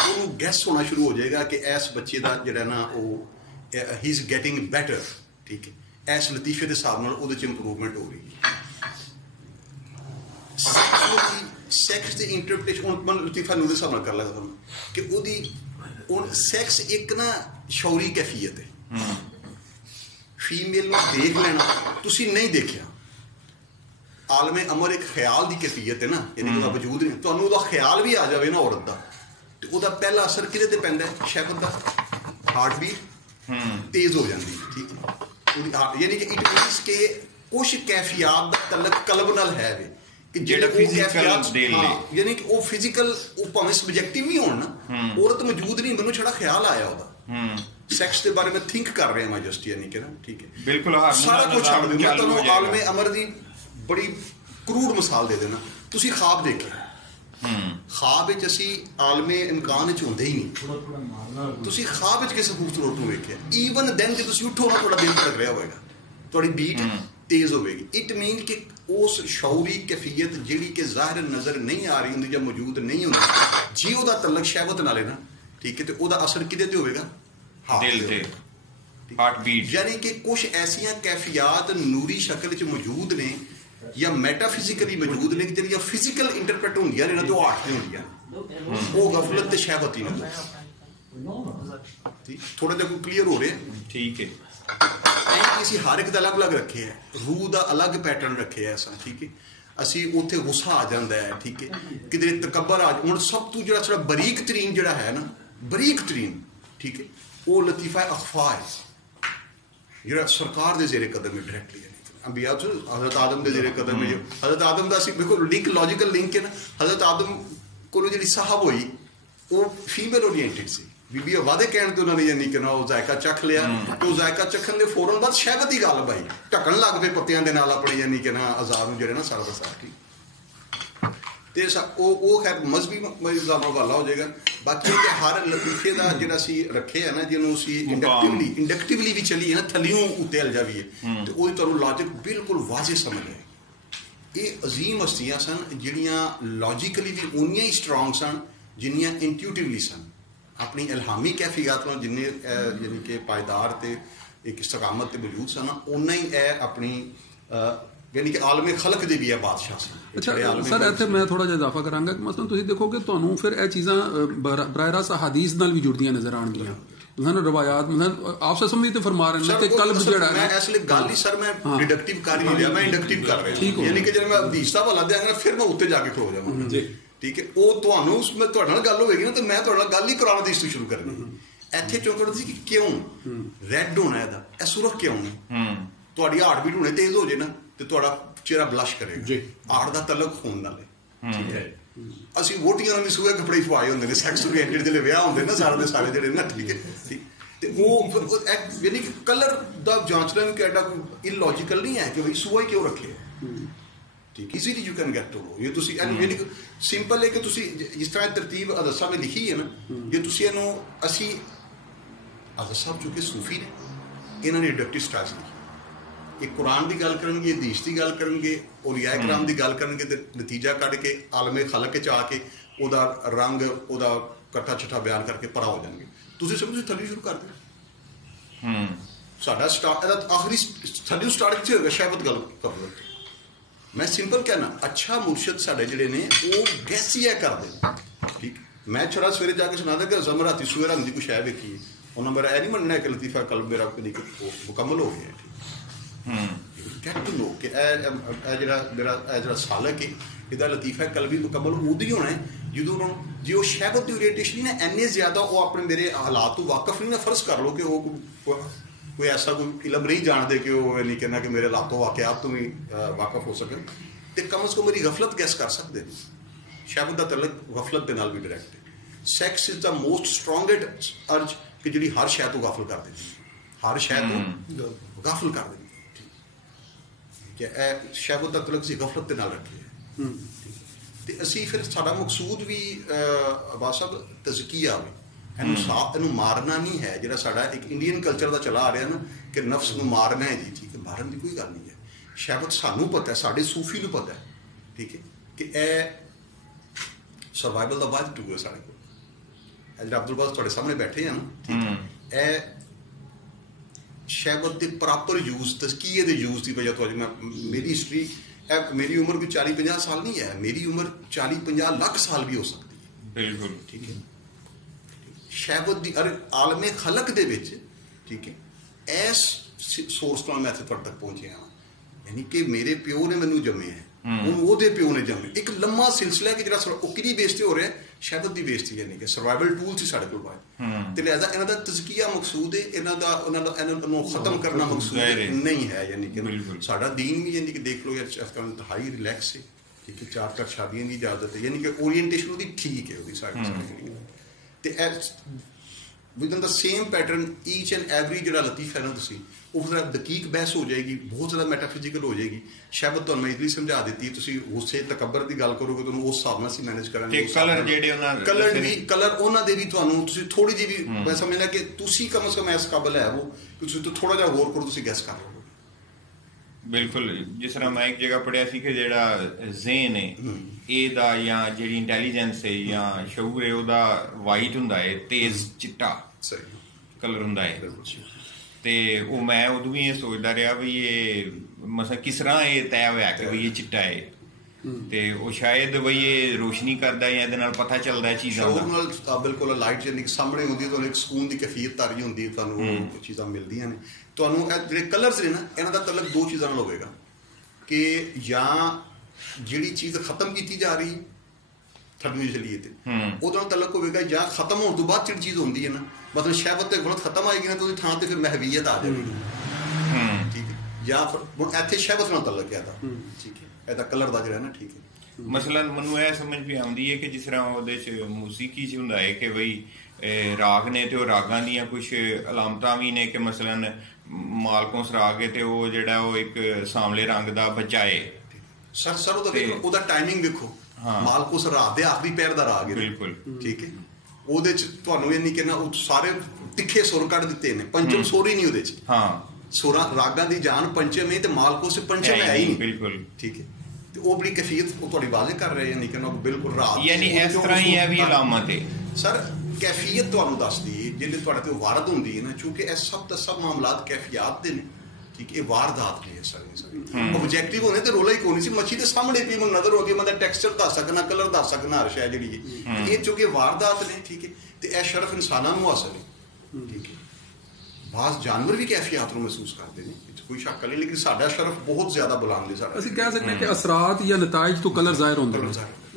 وہ گیس ہونا شروع ہو جائے گا کہ ایس بچے دا جڑا نا وہ ہی از گیٹنگ بیٹر. ٹھیک ہے، ایس لطیفے دے حساب نال وہ امپروومنٹ ہو رہی ہے. سیکس دی انٹرپریٹیشن من لطیفہ نور صاحب نال کر لگا کہ وہ سیکس ایک نا شعوری کیفیت ہے. فیمیل نو دیکھ لینا تسی نہیں دیکھیا، ਆਲਮੇ ਅਮਰ ਇੱਕ ਖਿਆਲ ਦੀ ਕੈਫੀਅਤ ਹੈ ਨਾ, ਯਾਨੀ ਉਹਦਾ ਵਜੂਦ ਨਹੀਂ, ਤੁਹਾਨੂੰ ਉਹਦਾ ਖਿਆਲ ਵੀ ਆ ਜਾਵੇ ਨਾ ਔਰਤ ਦਾ, ਤੇ ਉਹਦਾ ਪਹਿਲਾ ਅਸਰ ਕਿਹਦੇ ਤੇ ਪੈਂਦਾ ਹੈ? ਸ਼ਹਿਵਤ ਦਾ। ਹਾਰਟ ਬੀਟ ਤੇਜ਼ ਹੋ ਜਾਂਦੀ ਹੈ, ਠੀਕ ਹੈ, ਉਹਦੀ ਯਾਨੀ ਕਿ ਇਟ ਮੀਨਸ ਕਿ ਕੁਛ ਕੈਫੀਆਤ ਦਾ ਤਲਕ ਕਲਬ ਨਾਲ ਹੈ ਵੇ, ਕਿ ਜਿਹੜੇ ਕੈਫੀਆਤ ਯਾਨੀ ਕਿ ਉਹ ਫਿਜ਼ੀਕਲ, ਉਹ ਭਾਵੇਂ ਸਬਜੈਕਟਿਵ ਵੀ ਹੋਣ ਨਾ, ਔਰਤ ਮੌਜੂਦ ਨਹੀਂ, ਮੈਨੂੰ ਛੜਾ ਖਿਆਲ ਆਇਆ ਉਹਦਾ, ਸੈਕਸ ਦੇ ਬਾਰੇ ਮੈਂ ਥਿੰਕ ਕਰ ਰਿਹਾ ਮੈਂ ਜਸਟ, ਯਾਨੀ ਕਿ ਨਾ, ਠੀਕ ਹੈ, ਬਿਲਕੁਲ ਸਾਰਾ ਕੁਝ ਛੱਡ ਦਿੰਦਾ। ਤੁਹਾਨੂੰ ਆਲਮੇ ਅਮਰ ਦੀ ਬੜੀ ਕਰੂੜ ਮਿਸਾਲ ਦੇ ਦੇਣਾ, ਤੁਸੀਂ ਖਾਬ ਦੇਖਿਆ, ਖਾਬ ਵਿੱਚ ਅਸੀਂ ਆਲਮੇ ਇਮਕਾਨ ਵਿੱਚ ਹੁੰਦੇ ਹੀ ਨਹੀਂ, ਤੁਸੀਂ ਖਾਬ ਵਿੱਚ ਕਿਸੇ ਖੂਬਸੂਰਤ ਨੂੰ ਵੇਖਿਆ, ਈਵਨ ਦੈਨ ਜੇ ਤੁਸੀਂ ਉੱਠੋ ਨਾ ਤੁਹਾਡਾ ਦਿਲ ਧੜਕ ਰਿਹਾ ਹੋਏਗਾ, ਤੁਹਾਡੀ ਬੀਟ ਤੇਜ਼ ਹੋਵੇਗੀ। ਇਟ ਮੀਨ ਕਿ ਉਸ ਸ਼ੌਰੀ ਕੈਫੀਅਤ ਜਿਹੜੀ ਕਿ ਜ਼ਾਹਿਰ ਨਜ਼ਰ ਨਹੀਂ ਆ ਰਹੀ ਹੁੰਦੀ ਜਾਂ ਮੌਜੂਦ ਨਹੀਂ ਹੁੰਦੀ, ਜੀ ਉਹਦਾ ਤਲਕ ਸ਼ਹਿਵਤ ਨਾਲ ਹੈ ਨਾ, ਠੀਕ ਹੈ, ਤੇ ਉਹਦਾ ਅਸਰ ਕਿਹਦੇ ਤੇ ਹੋਵੇਗਾ? ਦਿਲ ਤੇ, ਹਾਰਟ ਬੀਟ। ਯਾਨੀ ਕਿ ਕੁਛ ਐਸੀਆਂ ਕੈਫੀਆਤ ਨੂਰੀ ਸ਼ਕਲ ਵਿੱਚ ਮੌਜੂਦ ਨੇ ਜਾਂ ਮੈਟਾਫਿਜ਼ੀਕਲੀ ਮੌਜੂਦ ਨੇ, ਜਿਹੜੀਆਂ ਫਿਜ਼ੀਕਲ ਇੰਟਰਪ੍ਰੈਟ ਹੁੰਦੀਆਂ ਨੇ ਨਾ, ਤੇ ਉਹ ਹਾਰਟ ਤੇ ਹੁੰਦੀਆਂ, ਉਹ ਗਫਲਤ ਤੇ ਸ਼ਹਿਵਤ ਹੀ ਨਾ। ਥੋੜਾ ਜਿਹਾ ਕੋਈ ਕਲੀਅਰ ਹੋ ਰਿਹਾ? ਠੀਕ ਹੈ। ਅਸੀਂ ਹਰ ਇੱਕ ਦਾ ਅਲੱਗ ਅਲੱਗ ਰੱਖੇ ਹੈ, ਰੂਹ ਦਾ ਅਲੱਗ ਪੈਟਰਨ ਰੱਖਿਆ ਅਸਾਂ, ਠੀਕ ਹੈ, ਅਸੀਂ ਉੱਥੇ ਗੁੱਸਾ ਆ ਜਾਂਦਾ ਹੈ, ਠੀਕ ਹੈ, ਕਿਧਰੇ ਤਕੱਬਰ ਆ। ਹੁਣ ਸਭ ਤੋਂ ਜਿਹੜਾ ਥੋੜਾ ਬਰੀਕ ਤਰੀਨ ਜਿਹੜਾ ਹੈ ਨਾ, ਬਰੀਕ ਤਰੀਨ, ਠੀਕ ਹੈ, ਉਹ ਲਤੀਫਾ ਅਖਫਾ ਹੈ, ਜਿਹੜਾ ਸਰਕਾਰ ਦੇ ਜ਼ੇਰੇ ਕਦਮ ਹੈ ਡਾਇਰੈਕਟਲੀ, ਅੰਬੀਆ ਚ ਹਜ਼ਰਤ ਆਦਮ ਦੇ ਜ਼ੇਰੇ ਕਦਮ ਹੈ। ਹਜ਼ਰਤ ਆਦਮ ਦਾ ਅਸੀਂ ਦੇਖੋ ਲਿੰਕ, ਲੌਜੀਕਲ ਲਿੰਕ ਹੈ ਨਾ, ਹਜ਼ਰਤ ਆਦਮ ਕੋਲੋਂ ਜਿਹੜੀ ਸਾਹਬ ਹੋਈ ਉਹ ਫੀਮੇਲ ਓਰੀਐਂਟਿਡ ਸੀ, ਬੀਬੀ ਵਾਦੇ ਕਹਿਣ ਤੇ ਉਹਨਾਂ ਨੇ ਯਾਨੀ ਕਿ ਨਾ ਉਹ ਜ਼ਾਇਕਾ ਚੱਖ ਲਿਆ, ਤੇ ਉਹ ਜ਼ਾਇਕਾ ਚੱਖਣ ਦੇ ਫੌਰਨ ਬਾਅਦ ਸ਼ਹਿਵਤ ਦੀ ਗੱਲ ਪਾਈ, ਢੱਕਣ ਲੱਗ ਪਏ ਪੱਤਿਆਂ ਦੇ ਨਾਲ ਆਪਣੇ ਯਾਨੀ ਕਿ ਨਾ ਆਜ਼ਾਦ ਨੂੰ, ਜਿਹੜੇ ਨਾ ਸਾਰਾ ਬਸਾ, ਠੀਕ, ਤੇ ਉਹ ਖੈਰ ਮਜ਼ਹਬੀ ਦਾ ਹਵਾਲਾ ਹੋ ਜਾਏਗਾ। ਬਾਕੀ ਕਿ ਹਰ ਲਤੀਫੇ ਦਾ ਜਿਹੜਾ ਅਸੀਂ ਰੱਖਿਆ ਨਾ, ਜਿਹਨੂੰ ਅਸੀਂ ਇੰਡਕਟਿਵਲੀ ਵੀ ਚੱਲੀਏ ਨਾ, ਥੱਲਿਓਂ ਉੱਤੇ ਹਲ ਜਾਵੀਏ, ਤੇ ਉਹਦੀ ਤੁਹਾਨੂੰ ਲੌਜਿਕ ਬਿਲਕੁਲ ਵਾਜ਼ਿਹ ਸਮਝ ਆਏ। ਇਹ ਅਜ਼ੀਮ ਹਸਤੀਆਂ ਸਨ ਜਿਹੜੀਆਂ ਲੌਜੀਕਲੀ ਵੀ ਉਨੀਆਂ ਹੀ ਸਟਰੋਂਗ ਸਨ ਜਿੰਨੀਆਂ ਇੰਟਿਊਟਿਵਲੀ ਸਨ, ਆਪਣੀ ਇਲਹਾਮੀ ਕੈਫੀਅਤ ਨਾਲ ਜਿੰਨੇ ਯਾਨੀ ਕਿ ਪਾਇਦਾਰ ਤੇ ਇੱਕ ਇਸਤਕਾਮਤ ਤੇ ਮੌਜੂਦ ਸਨ, ਓਨਾ ਹੀ ਇਹ ਆਪਣੀ ਯਾਨੀ ਕਿ ਆਲਮੇ ਖਲਕ ਦੇ ਵੀ ਹੈ ਬਾਦਸ਼ਾਹ ਸੀ। ਅੱਛਾ ਸਰ, ਇੱਥੇ ਮੈਂ ਥੋੜਾ ਜਿਹਾ ਇਜ਼ਾਫਾ ਕਰਾਂਗਾ ਕਿ ਮਸਲਨ ਤੁਸੀਂ ਦੇਖੋ ਕਿ ਤੁਹਾਨੂੰ ਫਿਰ ਇਹ ਚੀਜ਼ਾਂ ਬਰਾਹ ਰਾਸਤ ਹਦੀਸ ਨਾਲ ਵੀ ਜੁੜਦੀਆਂ ਨਜ਼ਰ ਆਉਣਗੀਆਂ, ਮਤਲਬ ਰਵਾਇਤ, ਮਤਲਬ ਆਪ ਸਸਮ ਵੀ ਤੇ ਫਰਮਾ ਰਹੇ ਨੇ ਕਿ ਕਲਬ ਜਿਹੜਾ ਮੈਂ ਇਸ ਲਈ ਗੱਲ ਹੀ ਸਰ ਮੈਂ ਡਿਡਕਟਿਵ ਕਰ ਹੀ ਨਹੀਂ ਰਿਹਾ, ਮੈਂ ਇੰਡਕਟਿਵ ਕਰ ਰਿਹਾ, ਯਾਨੀ ਕਿ ਜਦੋਂ ਮੈਂ ਹਦੀਸ ਦਾ ਹਵਾਲਾ ਦਿਆਂਗਾ ਫਿਰ ਮੈਂ ਉੱਤੇ ਜਾ ਕੇ ਖਲੋ ਜਾਵਾਂਗਾ ਜੀ, ਠੀਕ ਹੈ। ਉਹ ਤੁਹਾਨੂੰ ਮੈਂ ਤੁਹਾਡੇ ਨਾਲ ਗੱਲ ਹੋਵੇਗੀ ਨਾ, ਤੇ ਮੈਂ ਤੁਹਾਡੇ ਨਾਲ ਗੱਲ ਹੀ ਕੁਰਾਨ ਹਦੀਸ ਤੋਂ ਸ਼ੁਰੂ ਕਰਨੀ। ਇੱਥੇ ਚੌਂਕੜ ਸੀ ਕਿ ਕਿਉਂ ਰੈੱਡ ਹੋਣਾ, ਇਹਦਾ ਇਹ ਸੁਰਖ ਕਿਉਂ ਨਹੀਂ? ਤੁਹਾਡੀ ਹਾਰਟ ਬੀਟ ਹੋਣੇ ਤੇਜ਼ ਹੋ ਜੇ ਨਾ, ਤੇ ਤੁਹਾਡਾ ਚਿਹਰਾ ਬਲਸ਼ ਕਰੇਗਾ, ਹਾਰਟ ਦਾ ਤਲਕ ਖੂਨ ਨਾਲ ਹੈ, ਠੀਕ ਹੈ। ਅਸੀਂ ਵੋਟੀਆਂ ਨੂੰ ਵੀ ਸੂਏ ਕੱਪੜੇ ਫਵਾਏ ਹੁੰਦੇ ਨੇ, ਸੈਕਸ ਓਰੀਐਂਟਡ ਜਿਹੜੇ ਵਿਆਹ ਹੁੰਦੇ ਨੇ ਸਾਰੇ ਦੇ ਸਾਰੇ ਜਿਹੜੇ ਨਾ, ਠੀਕ ਹੈ, ਤੇ ਉਹ ਯਾਨੀ ਕਿ ਕਲਰ ਦਾ ਜਾਂਚਣਾ ਵੀ ਕਿਹੜਾ ਕੋਈ ਇਲੌਜੀਕਲ ਨਹੀਂ ਹੈ ਕਿ ਬਈ ਸੂਆ ਹੀ ਕਿਉਂ ਰੱਖੇ, ਠੀਕ, easily you can get to know. ਇਹ ਤੁਸੀਂ ਯਾਨੀ ਕਿ ਸਿੰਪਲ ਹੈ ਕਿ ਤੁਸੀਂ ਜਿਸ ਤਰ੍ਹਾਂ ਤਰਤੀਬ ਅਦਰ ਸਾਹਿਬ ਨੇ ਲਿਖੀ ਹੈ ਨਾ, ਜੇ ਤੁਸੀਂ ਇਹਨੂੰ, ਅਸੀਂ ਅਦਰ ਸਾਹਿਬ ਚੁੱਕੇ ਸੂਫੀ ਨੇ, ਇਹਨਾਂ ਨੇ ਡਿਡਕਟਿਵ ਸਟਾਈਲ ਲਿਖੀ, ਇਹ ਕੁਰਾਨ ਦੀ ਗੱਲ ਕਰਨਗੇ, ਹਦੀਸ ਦੀ ਗੱਲ ਕਰਨਗੇ, ਔਲੀਆ ਇਕਰਾਮ ਦੀ ਗੱਲ ਕਰਨਗੇ, ਤੇ ਨਤੀਜਾ ਕੱਢ ਕੇ ਆਲਮੇ ਖਲਕ 'ਚ ਆ ਕੇ ਉਹਦਾ ਰੰਗ, ਉਹਦਾ ਕੱਠਾ ਛੱਠਾ ਬਿਆਨ ਕਰਕੇ ਪਰਾ ਹੋ ਜਾਣਗੇ। ਤੁਸੀਂ ਸਮਝੋ ਥੱਲੇ ਸ਼ੁਰੂ ਕਰ ਦਿਓ, ਸਾਡਾ ਸਟਾਰਟ ਇਹਦਾ ਆਖਰੀ ਥੱਲੇ ਸਟਾਰਟ ਕਿੱਥੇ ਹੋਏਗਾ? ਸ਼ਹਿਵਤ ਗੱਲ ਕਰ। ਮੈਂ ਸਿੰਪਲ ਕਹਿਣਾ, ਅੱਛਾ ਮੁਰਸ਼ਦ ਸਾਡੇ ਜਿਹੜੇ ਨੇ ਉਹ ਗੈਸੀਆ ਕਰਦੇ ਨੇ, ਠੀਕ। ਮੈਂ ਛੜਾ ਸਵੇਰੇ ਜਾ ਕੇ ਸੁਣਾ ਦਿੰਦਾ ਕਿ ਜ਼ਮਰ ਰਾਤੀ ਸੂਏ ਰੰਗ ਦੀ ਕੁਛ ਹੈ ਵੇਖੀ, ਉਹਨਾਂ ਮੇਰਾ ਇਹ ਨਹੀਂ ਮੰਨਣਾ ਕਿ ਲਤੀਫਾ ਕਲਬ ਮੇਰਾ ਮੁਕੰਮਲ ਹੋ ਗਿਆ, ਠੀਕ। ਗੈਟ ਟੂ ਨੋ ਕਿ ਇਹ ਜਿਹੜਾ ਸਾਲਕ ਹੈ, ਇਹਦਾ ਲਤੀਫਾ ਕਲਬੀ ਮੁਕੰਮਲ ਉਦੋਂ ਹੀ ਹੋਣਾ ਹੈ ਜਦੋਂ ਉਹਨਾਂ ਨੂੰ, ਜੇ ਉਹ ਸ਼ਹਿਵਤ ਦੀ ਓਰੀਐਂਟੇਸ਼ਨ ਨਹੀਂ ਨਾ ਇੰਨੇ ਜ਼ਿਆਦਾ, ਉਹ ਆਪਣੇ ਮੇਰੇ ਹਾਲਾਤ ਤੋਂ ਵਾਕਫ ਨਹੀਂ ਨਾ, ਫਰਜ਼ ਕਰ ਲਓ ਕਿ ਉਹ ਕੋਈ ਐਸਾ ਕੋਈ ਇਲਮ ਨਹੀਂ ਜਾਣਦੇ ਕਿ ਉਹ ਨਹੀਂ ਕਹਿਣਾ ਕਿ ਮੇਰੇ ਹਾਲਾਤੋਂ ਵਾਕਿਆਤ ਤੋਂ ਵੀ ਵਾਕਫ ਹੋ ਸਕਣ, ਤੇ ਕਮ ਅਜ਼ ਕਮ ਮੇਰੀ ਗਫਲਤ ਗੈਸ ਕਰ ਸਕਦੇ ਨੇ। ਸ਼ਹਿਵਤ ਦਾ ਤਲਕ ਗਫਲਤ ਦੇ ਨਾਲ ਵੀ ਡਾਇਰੈਕਟ ਹੈ। Sex is the most strongest urge ਕਿ ਜਿਹੜੀ ਹਰ ਸ਼ੈ ਤੋਂ ਗਾਫਲ ਕਰ ਦਿੰਦੀ, ਹਰ ਸ਼ੈ ਤੋਂ ਗਾਫਲ ਕਰ ਦਿੰਦੀ, ਠੀਕ ਹੈ। ਇਹ ਸ਼ਹਿਵਤ ਦਾ ਤਲਕ ਸੀ ਗਫਲਤ ਦੇ ਨਾਲ ਰੱਖੀ ਹੈ, ਤੇ ਅਸੀਂ ਫਿਰ ਸਾਡਾ ਮਕਸੂਦ ਵੀ ਵਾਸਬ ਤਜ਼ਕੀਆ ਵੇ, ਇਹਨੂੰ ਮਾਰਨਾ ਨਹੀਂ ਹੈ, ਜਿਹੜਾ ਸਾਡਾ ਇੱਕ ਇੰਡੀਅਨ ਕਲਚਰ ਦਾ ਚਲਾ ਆ ਰਿਹਾ ਨਾ ਕਿ ਨਫਸ ਨੂੰ ਮਾਰਨਾ ਹੈ ਜੀ, ਠੀਕ ਹੈ, ਮਾਰਨ ਦੀ ਕੋਈ ਗੱਲ ਨਹੀਂ ਹੈ। ਸ਼ਹਿਵਤ ਸਾਨੂੰ ਪਤਾ ਹੈ, ਸਾਡੇ ਸੂਫੀ ਨੂੰ ਪਤਾ ਹੈ, ਠੀਕ ਹੈ, ਕਿ ਇਹ ਸਰਵਾਈਵਲ ਦਾ ਵਾਜਬ ਟੂ ਹੈ ਸਾਡੇ ਕੋਲ। ਜਿਹੜਾ ਅਬਦੁਲ ਬਾਸ ਤੁਹਾਡੇ ਸਾਹਮਣੇ ਬੈਠੇ ਆ ਨਾ, ਠੀਕ ਹੈ, ਇਹ ਸ਼ਹਿਵਤ ਦੇ ਪ੍ਰੋਪਰ ਯੂਜ਼, ਤਜ਼ਕੀਏ ਦੇ ਯੂਜ਼ ਦੀ ਵਜ੍ਹਾ ਤੋਂ ਅੱਜ ਮੈਂ ਮੇਰੀ ਹਿਸਟਰੀ, ਮੇਰੀ ਉਮਰ ਕੋਈ 40-50 ਸਾਲ ਨਹੀਂ ਹੈ, ਮੇਰੀ ਉਮਰ 40-50 ਲੱਖ ਸਾਲ ਵੀ ਹੋ ਸਕਦੀ ਹੈ, ਬਿਲਕੁਲ, ਠੀਕ ਹੈ। ਸ਼ਹਿਵਤ ਦੀ ਆਲਮੇ ਖਲਕ ਦੇ ਵਿੱਚ, ਠੀਕ ਹੈ, ਇਸ ਸੋਰਸ ਤੋਂ ਮੈਂ ਇੱਥੇ ਤੁਹਾਡੇ ਤੱਕ ਪਹੁੰਚਿਆ ਹਾਂ, ਯਾਨੀ ਕਿ ਮੇਰੇ ਪਿਓ ਨੇ ਮੈਨੂੰ ਜੰਮਿਆ ਹੈ, ਹੁਣ ਉਹਦੇ ਪਿਓ ਨੇ ਜੰਮੇ। ਇੱਕ ਲੰਮਾ ਸਿਲਸਿਲਾ ਕਿ ਜਿਹੜਾ ਉਹ ਕਿਹਦੀ ਬੇਸ ਤੇ ਹੋ ਰਿਹਾ, ਸ਼ਹਿਬਤ ਦੀ ਬੇਸ ਤੇ, ਯਾਨੀ ਕਿ ਸਰਵਾਈਵਲ ਟੂਲ ਸੀ ਸਾਡੇ ਕੋਲ ਬਾਅਦ ਤੇ ਲਿਹਾਜ਼ਾ ਇਹਨਾਂ ਦਾ ਤਜ਼ਕੀਆ ਮਕਸੂਦ ਹੈ, ਇਹਨਾਂ ਨੂੰ ਖਤਮ ਕਰਨਾ ਮਕਸੂਦ ਨਹੀਂ ਹੈ। ਯਾਨੀ ਕਿ ਸਾਡਾ ਦੀਨ ਵੀ ਯਾਨੀ ਕਿ ਦੇਖ ਲਓ ਯਾਰ ਇੰਤਹਾਈ ਰਿਲੈਕਸ ਹੈ, ਠੀਕ ਹੈ, 4 ਤੱਕ ਸ਼ਾਦੀਆਂ ਦੀ ਇਜਾਜ਼ਤ ਹੈ, ਯਾਨੀ ਕਿ ਓਰੀਐਂਟੇਸ਼ਨ ਉਹਦੀ ਠੀਕ ਹੈ, ਉਹਦੀ ਸਾਡੀ ਤੇ within the same pattern each and every ਜਿਹੜਾ ਲਤੀਫਾ ਹੈ ਨਾ ਤੁਸੀਂ ਉਹ ਫਿਰ ਦਕੀਕ ਬਹਿਸ ਹੋ ਜਾਏਗੀ, ਬਹੁਤ ਜ਼ਿਆਦਾ ਮੈਟਾਫਿਜ਼ੀਕਲ ਹੋ ਜਾਏਗੀ। ਸ਼ਾਇਦ ਤੁਹਾਨੂੰ ਮੈਂ ਇਜ਼ਲੀ ਸਮਝਾ ਦਿੱਤੀ, ਤੁਸੀਂ ਗੁੱਸੇ ਤਕੱਬਰ ਦੀ ਗੱਲ ਕਰੋਗੇ ਤੁਹਾਨੂੰ ਉਸ ਹਿਸਾਬ ਨਾਲ ਅਸੀਂ ਮੈਨੇਜ ਕਰਾਂਗੇ। ਕਲਰ ਜਿਹੜੇ ਕਲਰ ਉਹਨਾਂ ਦੇ ਵੀ ਤੁਹਾਨੂੰ ਤੁਸੀਂ ਥੋੜੀ ਜਿਹੀ ਵੀ ਮੈਂ ਸਮਝਦਾ ਕਿ ਤੁਸੀਂ ਕਮ ਸੇ ਕਮ ਇਸ ਕਾਬਲ ਹੈ ਉਹ ਤੁਸੀਂ ਥੋੜਾ ਜਿਹਾ ਹੋਰ ਕਰੋ, ਤੁਸੀਂ ਗੈਸ ਕਰ ਲਓ। ਬਿਲਕੁਲ, ਜਿਸ ਤਰ੍ਹਾਂ ਮੈਂ ਇੱਕ ਜਗ੍ਹਾ ਪੜ੍ਹਿਆ ਸੀ ਕਿ ਜਿਹੜਾ ਜ਼ੇਨ ਹੈ ਇਹਦਾ ਜਾਂ ਜਿਹੜੀ ਇੰਟੈਲੀਜੈਂਸ ਹੈ ਜਾਂ ਸ਼ਊਰ ਹੈ ਉਹਦਾ ਵਾਈਟ ਹੁੰਦਾ ਹੈ, ਤੇਜ਼ ਚਿੱਟਾ ਕਲਰ ਹੁੰਦਾ ਹੈ। ਤੇ ਉਹ ਮੈਂ ਉਦੋਂ ਵੀ ਇਹ ਸੋਚਦਾ ਰਿਹਾ ਵੀ ਇਹ ਮਤਲਬ ਕਿਸ ਤਰ੍ਹਾਂ ਇਹ ਤੈਅ ਹੋਇਆ ਕਿ ਵੀ ਇਹ ਚਿੱਟਾ ਹੈ, ਤੇ ਉਹ ਸ਼ਾਇਦ ਬਈ ਇਹ ਰੋਸ਼ਨੀ ਕਰਦਾ ਜਾਂ ਇਹਦੇ ਨਾਲ ਪਤਾ ਚੱਲਦਾ ਚੀਜ਼ਾਂ ਦਾ। ਬਿਲਕੁਲ ਲਾਈਟ ਜਿਹੜੀ ਸਾਹਮਣੇ ਹੁੰਦੀ ਹੈ ਤੁਹਾਨੂੰ ਇੱਕ ਸਕੂਨ ਦੀ ਕੈਫੀਅਤ ਤਾਰੀ ਹੁੰਦੀ ਹੈ, ਤੁਹਾਨੂੰ ਚੀਜ਼ਾਂ ਮਿਲਦੀਆਂ ਨੇ ਤੁਹਾਨੂੰ। ਇਹ ਜਿਹੜੇ ਕਲਰਸ ਨੇ ਨਾ ਇਹਨਾਂ ਦਾ ਤਾਲੁਕ 2 ਚੀਜ਼ਾਂ ਨਾਲ ਹੋਵੇਗਾ ਕਿ ਜਾਂ ਜਿਹੜੀ ਚੀਜ਼ ਖਤਮ ਕੀਤੀ ਜਾ ਰਹੀ ਹੈ ਥਰਡਵੀਂ ਚਲੀਏ ਤੇ ਉਹਦੇ ਨਾਲ ਤਾਲੁਕ ਹੋਵੇਗਾ, ਜਾਂ ਖਤਮ ਹੋਣ ਤੋਂ ਬਾਅਦ ਜਿਹੜੀ ਚੀਜ਼ ਹੁੰਦੀ ਹੈ ਨਾ ਮਤਲਬ ਸ਼ਹਿਬਤ ਤੇ ਗਲਤ ਖਤਮ ਆਏਗੀ ਨਾ ਤਾਂ ਉਹਦੀ ਥਾਂ ਤੇ ਫਿਰ ਮਹਿਵੀਅਤ ਆ ਜਾਵੇਗੀ, ਠੀਕ ਹੈ, ਜਾਂ ਫਿਰ ਹੁਣ ਇੱਥੇ ਸ਼ਹਿਬਤ ਨਾਲ ਤਾਲੁਕ ਹੈ ਇਹਦਾ, ਠੀਕ ਹੈ, ਇਹਦਾ ਕਲਰ ਦਾ ਜਿਹੜਾ ਨਾ, ਠੀਕ ਹੈ। ਮਸਲਨ ਮੈਨੂੰ ਇਹ ਸਮਝ ਵੀ ਆਉਂਦੀ ਹੈ ਕਿ ਜਿਸ ਤਰ੍ਹਾਂ ਉਹਦੇ 'ਚ ਮੂਸੀਕੀ 'ਚ ਹੁੰਦਾ ਹੈ ਕਿ ਬਈ ਰਾਗ ਨੇ ਤੇ ਉਹ ਰਾਗਾਂ ਦੀਆਂ ਕੁਛ ਅਲਾਮਤਾਂ ਵੀ ਨੇ ਕਿ ਮਸਲਨ ਮਾਲਕੋਸ ਰਾਗ ਹੈ ਤੇ ਉਹ ਜਿਹੜਾ ਉਹ ਇੱਕ ਸਾਂਵਲੇ ਰੰਗ ਦਾ ਬੱਚਾ ਹੈ। ਸਰ ਉਹਦਾ ਟਾਈਮਿੰਗ ਵੇਖੋ, ਮਾਲਕੋਸ ਰਾਗ ਦੇ ਆਖਰੀ ਪੈਰ ਦਾ ਰਾਗ ਹੈ, ਬਿਲਕੁਲ, ਠੀਕ ਹੈ। ਉਹਦੇ 'ਚ ਤੁਹਾਨੂੰ ਇਹ ਨਹੀਂ ਕਹਿਣਾ ਉਹ ਸਾਰੇ ਤਿੱਖੇ ਸੁਰ ਕੱਢ ਦਿੱਤੇ ਨੇ, ਪੰਚਮ ਸੁਰ ਹੀ ਨਹੀਂ ਉਹਦੇ 'ਚ। ਸੁਰਾਂ ਰਾਗਾਂ ਦੀ ਜਾਨ ਪੰਚਮ ਹੈ ਤੇ ਮਾਲਕੋਸ ਪੰਚਮ ਹੈ ਹੀ ਨਹੀਂ, ਬਿਲਕੁਲ, ਠੀਕ ਹੈ। ਤੇ ਉਹ ਬੜੀ ਕੈਫੀਅਤ ਉਹ ਤੁਹਾਡੀ ਵਾਜ਼ੇ ਕਰ ਰਹੇ ਯਾਨੀ ਕਿ ਬਿਲਕੁਲ ਰਾਗ ਯਾਨੀ ਇਸ ਤਰ੍ਹਾਂ ਹੀ ਹੈ ਵੀ ਅਲਾਮਤ ਹੈ ਸਰ। ਕੈਫੀਅਤ ਤੁਹਾਨੂੰ ਦੱਸਦੀ ਹੈ ਜਿਹੜੇ ਤੁਹਾਡੇ ਤੇ ਵਾਰਦ ਹੁੰਦੀ ਹੈ ਨਾ, ਕਿਉਂਕਿ ਇਹ ਸਭ ਦਾ ਸਭ ਮਾਮਲਾਤ ਕੈਫੀਅਤ ਦੇ ਨੇ, ਠੀਕ, ਇਹ ਵਾਰਦਾਤ ਨੇ ਸਾਰੇ ਆਬਜੈਕਟਿਵ ਹੋਣੇ ਤੇ ਰੋਲਾ ਹੀ ਕੋਈ ਨਹੀਂ ਸੀ। ਮੱਛੀ ਦੇ ਸਾਹਮਣੇ ਵੀ ਮੈਨੂੰ ਨਜ਼ਰ ਆਉਂਦੀ, ਮੈਂ ਟੈਕਸਚਰ ਦੱਸ ਸਕਣਾ, ਕਲਰ ਦੱਸ ਸਕਣਾ, ਹਰ ਸ਼ੈ ਜਿਹੜੀ ਹੈ ਇਹ ਚੂੰਕਿ ਵਾਰਦਾਤ ਨੇ, ਠੀਕ ਹੈ। ਤੇ ਇਹ ਸ਼ਰਫ ਇਨਸਾਨਾਂ ਨੂੰ ਹਾਸਲ ਹੈ, ਠੀਕ ਹੈ। ਬਾਜ਼ ਜਾਨਵਰ ਵੀ ਕੈਫੀਅਤ ਨੂੰ ਮਹਿਸੂਸ ਕਰਦੇ ਨੇ, ਕੋਈ ਸ਼ੱਕ ਨਹੀਂ, ਲੇਕਿਨ ਸਾਡਾ ਸ਼ਰਫ ਬਹੁਤ ਜ਼ਿਆਦਾ ਬੁਲੰਦ ਹੈ ਸਾਡਾ। ਅਸੀਂ ਕਹਿ ਸਕਦੇ ਹਾਂ ਕਿ ਅਸਰਾਤ ਜਾਂ ਨਤਾਇਜ ਤੋਂ ਕਲਰ ਜ਼ਾਹਿਰ ਹੁੰਦੇ ਨੇ।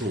2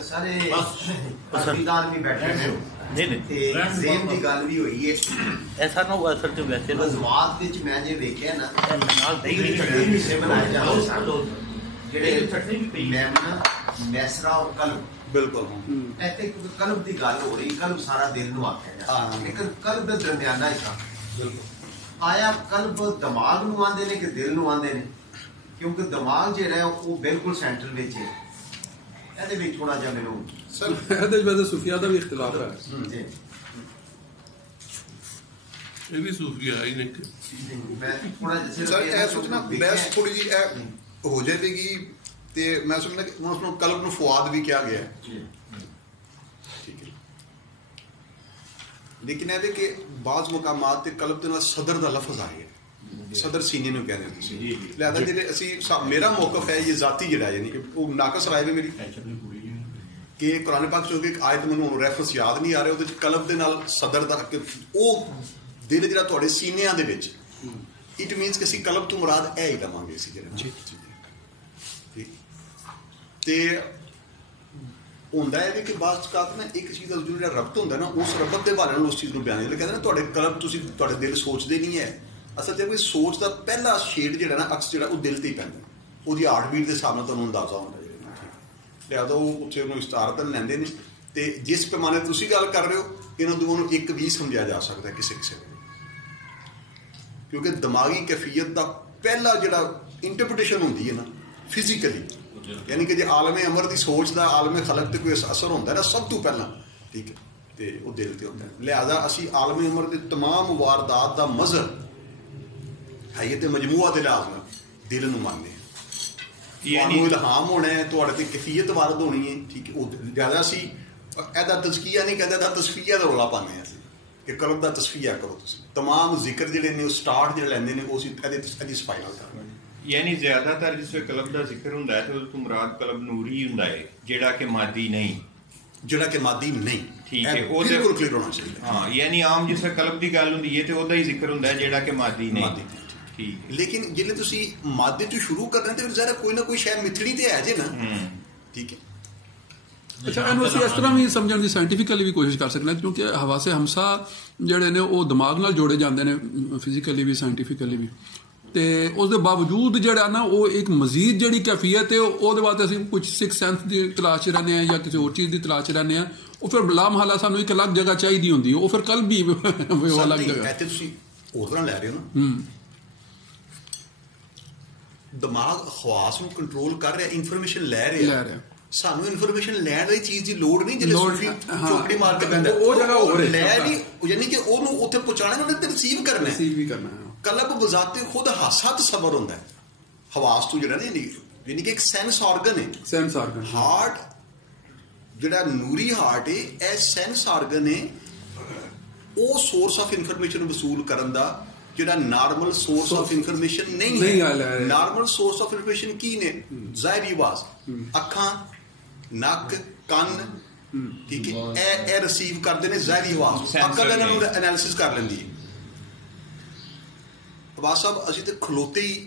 ਸਾਰੇ ਅਸਲੀਦਾਰ ਵੀ ਬੈਠੇ ਨੇ ਤੇ ਜ਼ੇਨ ਦੀ ਗੱਲ ਵੀ ਹੋਈ ਹੈ। ਐਸਾ ਨਾ ਹੋਇਆ ਸਰ, ਜੋ ਵੈਸੇ ਮਜ਼ਵਾਤ ਵਿੱਚ ਮੈਂ ਜੇ ਵੇਖਿਆ ਨਾ ਨਾਲ ਦਹੀਂ ਹਿੱਸੇ ਬਣਾਏ ਜਾਂਦੇ ਜਿਹੜੇ ਚਟਨੀ ਵੀ ਪਈ ਮੈਮਨਾ ਮੈਸਰਾ ਔਰ ਕਲਬ, ਬਿਲਕੁਲ ਇੱਥੇ ਕਲਬ ਦੀ ਗੱਲ ਹੋ ਰਹੀ। ਕਲਬ ਸਾਰਾ ਦਿਲ ਨੂੰ ਆਖਿਆ ਜਾਂਦਾ, ਲੇਕਿਨ ਕਲਬ ਦਾ ਦਰਮਿਆਨਾ ਹਿੱਸਾ ਬਿਲਕੁਲ ਆਇਆ। ਕਲਬ ਦਿਮਾਗ ਨੂੰ ਆਂਦੇ ਨੇ ਕਿ ਦਿਲ ਨੂੰ ਆਂਦੇ ਨੇ, ਕਿਉਂਕਿ ਦਿਮਾਗ ਜਿਹੜਾ ਉਹ ਬਿਲਕੁਲ ਸੈਂਟਰ ਵਿੱਚ ਹੈ। ਇਹਦੇ ਵਿੱਚ ਥੋੜਾ ਜਿਹਾ ਮੈਨੂੰ ਸਰ ਇਹਦੇ ਵਿੱਚ ਸੂਫੀਆ ਦਾ ਵੀ ਇਖਤਲਾਫ ਹੈ ਜੀ, ਇਹ ਵੀ ਸੂਫੀਆ ਹੀ ਨੇ ਮੈਂ ਥੋੜਾ ਜਿਹਾ ਸਰ ਇਹ ਸੋਚਣਾ ਬੈਸ ਥੋੜੀ ਜੀ ਇਹ ਹੋ ਜਾਵੇਗੀ ਤੇ ਮੈਂ ਸਮਝਦਾ ਕਿ ਉਸ ਨੂੰ ਕਲਬ ਨੂੰ ਫੁਆਦ ਵੀ ਕਿਹਾ ਗਿਆ ਹੈ, ਠੀਕ ਹੈ। ਲੇਕਿਨ ਇਹਦੇ ਕਿ ਬਾਜ਼ ਮੁਕਾਮਾਤ ਤੇ ਕਲਬ ਦੇ ਨਾਲ ਸਦਰ ਦਾ ਲਫ਼ਜ਼ ਆ ਗਿਆ, ਸਦਰ ਸੀਨੇ ਨੂੰ ਕਹਿੰਦੇ ਤੁਸੀਂ, ਲਿਹਾਜ਼ਾ ਜਿਹੜੇ ਅਸੀਂ ਮੇਰਾ ਮੌਕਫ ਹੈ ਇਹ ਜ਼ਾਤੀ ਜਿਹੜਾ ਯਾਨੀ ਕਿ ਉਹ ਨਾਕਸ ਰਾਏ ਵੀ ਮੇਰੀ ਕਿ ਕੁਰਾਨ ਪਾਕ ਚੋਂ ਇੱਕ ਆਇਤ ਮੈਨੂੰ ਰੈਫਰੈਂਸ ਯਾਦ ਨਹੀਂ ਆ ਰਿਹਾ, ਉਹਦੇ ਚ ਕਲਬ ਦੇ ਨਾਲ ਸਦਰ ਦਾ ਉਹ ਦਿਲ ਜਿਹੜਾ ਤੁਹਾਡੇ ਸੀਨਿਆਂ ਦੇ ਵਿੱਚ, ਇਟ ਮੀਨਸ ਕਿ ਅਸੀਂ ਕਲਬ ਤੋਂ ਮੁਰਾਦ ਇਹ ਹੀ ਲਵਾਂਗੇ ਅਸੀਂ ਜਿਹੜਾ ਤੇ ਹੁੰਦਾ ਹੈ ਕਿ ਬਾਅਦ ਕਾਤ ਨਾ ਇੱਕ ਚੀਜ਼ ਦਾ ਜਿਹੜਾ ਰਬਤ ਹੁੰਦਾ ਨਾ ਉਸ ਰਬਤ ਦੇ ਬਾਰੇ ਨਾਲ ਉਸ ਚੀਜ਼ ਨੂੰ ਬਿਆਨ ਕਹਿੰਦੇ ਨਾ ਤੁਹਾਡੇ ਕਲਬ ਤੁਸੀਂ ਤੁਹਾਡੇ ਦਿਲ ਸੋਚਦੇ ਨਹੀਂ ਹੈ। ਅਸਲ 'ਚ ਕੋਈ ਸੋਚ ਦਾ ਪਹਿਲਾ ਸ਼ੇਡ ਜਿਹੜਾ ਨਾ ਅਕਸ ਜਿਹੜਾ ਉਹ ਦਿਲ ਤੇ ਹੀ ਪੈਂਦਾ, ਉਹਦੀ ਹਾਰਟਬੀਟ ਦੇ ਹਿਸਾਬ ਨਾਲ ਤੁਹਾਨੂੰ ਅੰਦਾਜ਼ਾ ਹੁੰਦਾ ਜਿਹੜਾ, ਲਿਆਦਾ ਉਹ ਉੱਥੇ ਉਹਨੂੰ ਇਸਤਾਰਤ ਲੈਂਦੇ ਨੇ। ਤੇ ਜਿਸ ਪੈਮਾਨੇ ਤੁਸੀਂ ਗੱਲ ਕਰ ਰਹੇ ਹੋ ਇਹਨਾਂ ਦੋਵਾਂ ਨੂੰ ਇੱਕ ਵੀ ਸਮਝਿਆ ਜਾ ਸਕਦਾ ਕਿਸੇ ਵੇਲੇ, ਕਿਉਂਕਿ ਦਿਮਾਗੀ ਕੈਫੀਅਤ ਦਾ ਪਹਿਲਾ ਜਿਹੜਾ ਇੰਟਰਪ੍ਰੀਟੇਸ਼ਨ ਹੁੰਦੀ ਹੈ ਨਾ ਫਿਜ਼ੀਕਲੀ, ਯਾਨੀ ਕਿ ਜੇ ਆਲਮੇ ਅਮਰ ਦੀ ਸੋਚ ਦਾ ਆਲਮੇ ਖਲਕ ਤੇ ਕੋਈ ਅਸਰ ਹੁੰਦਾ ਨਾ ਸਭ ਤੋਂ ਪਹਿਲਾਂ, ਠੀਕ ਹੈ, ਤੇ ਉਹ ਦਿਲ ਤੇ ਹੁੰਦਾ। ਲਿਹਾਜ਼ਾ ਅਸੀਂ ਆਲਮੇ ਅਮਰ ਦੇ ਤਮਾਮ ਵਾਰਦਾਤ ਦਾ ਮਜ਼ਹਰ ਹੈਯਤ ਮਜਮੂਆ ਦੇ ਲਿਹਾਜ਼ ਨਾਲ ਦਿਲ ਨੂੰ ਮੰਨਦੇ ਹਾਂ, ਇਲਹਾਮ ਹੋਣਾ ਹੈ, ਤੁਹਾਡੇ ਤੇ ਕੈਫੀਅਤ ਵਾਰਦ ਹੋਣੀ ਹੈ, ਠੀਕ ਹੈ। ਉਹ ਜ਼ਿਆਦਾ ਸੀ ਇਹਦਾ ਤਜ਼ਕੀਆ ਨਹੀਂ ਕਹਿੰਦਾ, ਇਹਦਾ ਤਸਫੀਆ ਦਾ ਰੌਲਾ ਪਾਉਂਦੇ ਹਾਂ ਅਸੀਂ ਕਿ ਕਲਬ ਦਾ ਤਸਫੀਆ ਕਰੋ ਤੁਸੀਂ। ਤਮਾਮ ਜ਼ਿਕਰ ਜਿਹੜੇ ਨੇ ਉਹ ਸਟਾਰਟ ਜਿਹੜੇ ਲੈਂਦੇ ਨੇ ਉਹ ਇਹਦੀ ਸਫਾਈ ਨਾਲ ਕਰਨਾ। ਯਾਨੀ ਜ਼ਿਆਦਾਤਰ ਜਿਸ ਵੇਲੇ ਕਲਬ ਦਾ ਜ਼ਿਕਰ ਹੁੰਦਾ ਹੈ ਤੇ ਉਹਦੇ ਤੋਂ ਮੁਰਾਦ ਕਲਬ ਨੂਰੀ ਹੁੰਦਾ ਹੈ, ਜਿਹੜਾ ਕਿ ਮਾਦੀ ਨਹੀਂ, ਜਿਹੜਾ ਕਿ ਮਾਦੀ ਨਹੀਂ, ਠੀਕ ਹੈ, ਉਹ ਬਿਲਕੁਲ ਕਲੀਅਰ ਹੋਣਾ ਚਾਹੀਦਾ। ਹਾਂ, ਯਾਨੀ ਆਮ ਜਿਸ ਵੇਲੇ ਕਲਬ ਦੀ ਗੱਲ ਹੁੰਦੀ ਹੈ ਤੇ ਉਹਦਾ ਹੀ ਜ਼ਿਕਰ ਹੁੰਦਾ ਹੈ ਜਿਹੜਾ ਕਿ ਮਾਦੀ ਨਹੀਂ, ਠੀਕ। ਲੇਕਿਨ ਜਿਹੜੇ ਤੁਸੀਂ ਮਾਦੇ ਤੋਂ ਸ਼ੁਰੂ ਕਰਨਾ ਤੇ ਫਿਰ ਜ਼ਰਾ ਕੋਈ ਨਾ ਕੋਈ ਸ਼ਾਇਦ ਮਿਥੜੀ ਤੇ ਹੈ ਜੇ ਨਾ, ਠੀਕ ਹੈ। ਅੱਛਾ, ਇਹਨੂੰ ਅਸੀਂ ਇਸ ਤਰ੍ਹਾਂ ਵੀ ਸਮਝਣ ਦੀ ਸਾਇੰਟੀਫਿਕਲੀ ਵੀ ਕੋਸ਼ਿਸ਼ ਕਰ ਸਕਦੇ ਹਾਂ, ਕਿਉਂਕਿ ਹਵਾਸੇ ਹਮਸਾ ਜਿਹੜੇ ਨੇ ਉਹ ਦਿਮਾਗ ਨਾਲ ਜੋੜੇ ਜਾਂਦੇ ਨੇ, ਫਿਜ਼ੀਕਲੀ ਵੀ ਸਾਇੰਟੀਫਿਕਲੀ ਵੀ, ਤੇ ਉਸ ਦੇ ਬਾਵਜੂਦ ਜਿਹੜਾ ਨਾ ਉਹ ਇੱਕ ਮਜ਼ੀਦ ਜਿਹੜੀ ਕੈਫੀਅਤ ਹੈ ਉਹਦੇ ਵਾਸਤੇ ਅਸੀਂ ਕੁਝ ਸਿਕਸ ਸੈਂਸ ਦੀ ਤਲਾਸ਼ 'ਚ ਰਹਿੰਦੇ ਹਾਂ ਜਾਂ ਕਿਸੇ ਹੋਰ ਚੀਜ਼ ਦੀ ਤਲਾਸ਼ 'ਚ ਰਹਿੰਦੇ ਹਾਂ। ਉਹ ਫਿਰ ਲਾਮਹਲਾ ਸਾਨੂੰ ਇੱਕ ਅਲੱਗ ਜਗ੍ਹਾ ਚਾਹੀਦੀ ਹੁੰਦੀ ਹੈ, ਉਹ ਫਿਰ ਕੱਲ ਵੀ ਉਹ ਅਲੱਗ ਜਗ੍ਹਾ। ਇੱਥੇ ਤੁਸੀਂ ਹੋਰ ਤਰ੍ਹਾਂ ਲੈ ਰਹੇ ਹੋ ਨਾ, ਦਿਮਾਗ ਖਵਾਸ ਨੂੰ ਕੰਟਰੋਲ ਕਰ ਰਿਹਾ, ਇਨਫੋਰਮੇਸ਼ਨ ਲੈ ਰਿਹਾ। ਸਾਨੂੰ ਇਨਫੋਰਮੇਸ਼ਨ ਲੈਣ ਦੀ ਚੀਜ਼ ਦੀ ਲੋੜ ਨਹੀਂ, ਜਿਹੜੇ ਸੂਫੀ ਚੋਕੜੀ ਮਾਰ ਕੇ ਪੈਂਦਾ ਉਹ ਜਗ੍ਹਾ ਹੋਰ ਲੈ ਨਹੀਂ, ਯਾਨੀ ਕਿ ਉਹਨੂੰ ਉੱਥੇ ਪਹੁੰਚਾਉਣਾ, ਉਹਨੇ ਤੇ ਰਿਸੀਵ ਕਰਨਾ ਹੈ। ਕਲਬ ਬਜ਼ਾਤੇ ਖੁਦ ਹਾਸਾ ਸਬਰ ਹੁੰਦਾ ਹੈ ਹਵਾਸ ਤੋਂ ਜਿਹੜਾ ਨਾ, ਯਾਨੀ ਕਿ ਇੱਕ ਸੈਂਸ ਆਰਗਨ ਹੈ। ਸੈਂਸ ਆਰਗਨ ਹਾਰਟ ਜਿਹੜਾ ਨੂਰੀ ਹਾਰਟ ਹੈ, ਇਹ ਸੈਂਸ ਆਰਗਨ ਹੈ, ਉਹ ਸੋਰਸ ਆਫ ਇਨਫੋਰਮੇਸ਼ਨ ਵਸੂਲ ਕਰਨ ਦਾ ਜਿਹੜਾ ਨਾਰਮਲ ਸੋਰਸ ਆਫ ਇਨਫੋਰਮੇਸ਼ਨ ਨਹੀਂ ਹੈ। ਨਾਰਮਲ ਸੋਰਸ ਆਫ ਇਨਫੋਰਮੇਸ਼ਨ ਕੀ ਨੇ? ਜ਼ਾਹਿਰੀ ਆਵਾਜ਼, ਅੱਖਾਂ, ਨੱਕ, ਕੰਨ, ਠੀਕ ਹੈ, ਇਹ ਰਿਸੀਵ ਕਰਦੇ ਨੇ ਜ਼ਾਹਿਰੀ ਆਵਾਜ਼। ਅਕਲ ਇਹਨਾਂ ਨੂੰ ਐਨਾਲਿਸਿਸ ਕਰ ਲੈਂਦੀ ਹੈ। ਅਬਾਸ ਸਾਹਿਬ, ਅਸੀਂ ਤੇ ਖਲੋਤੇ ਹੀ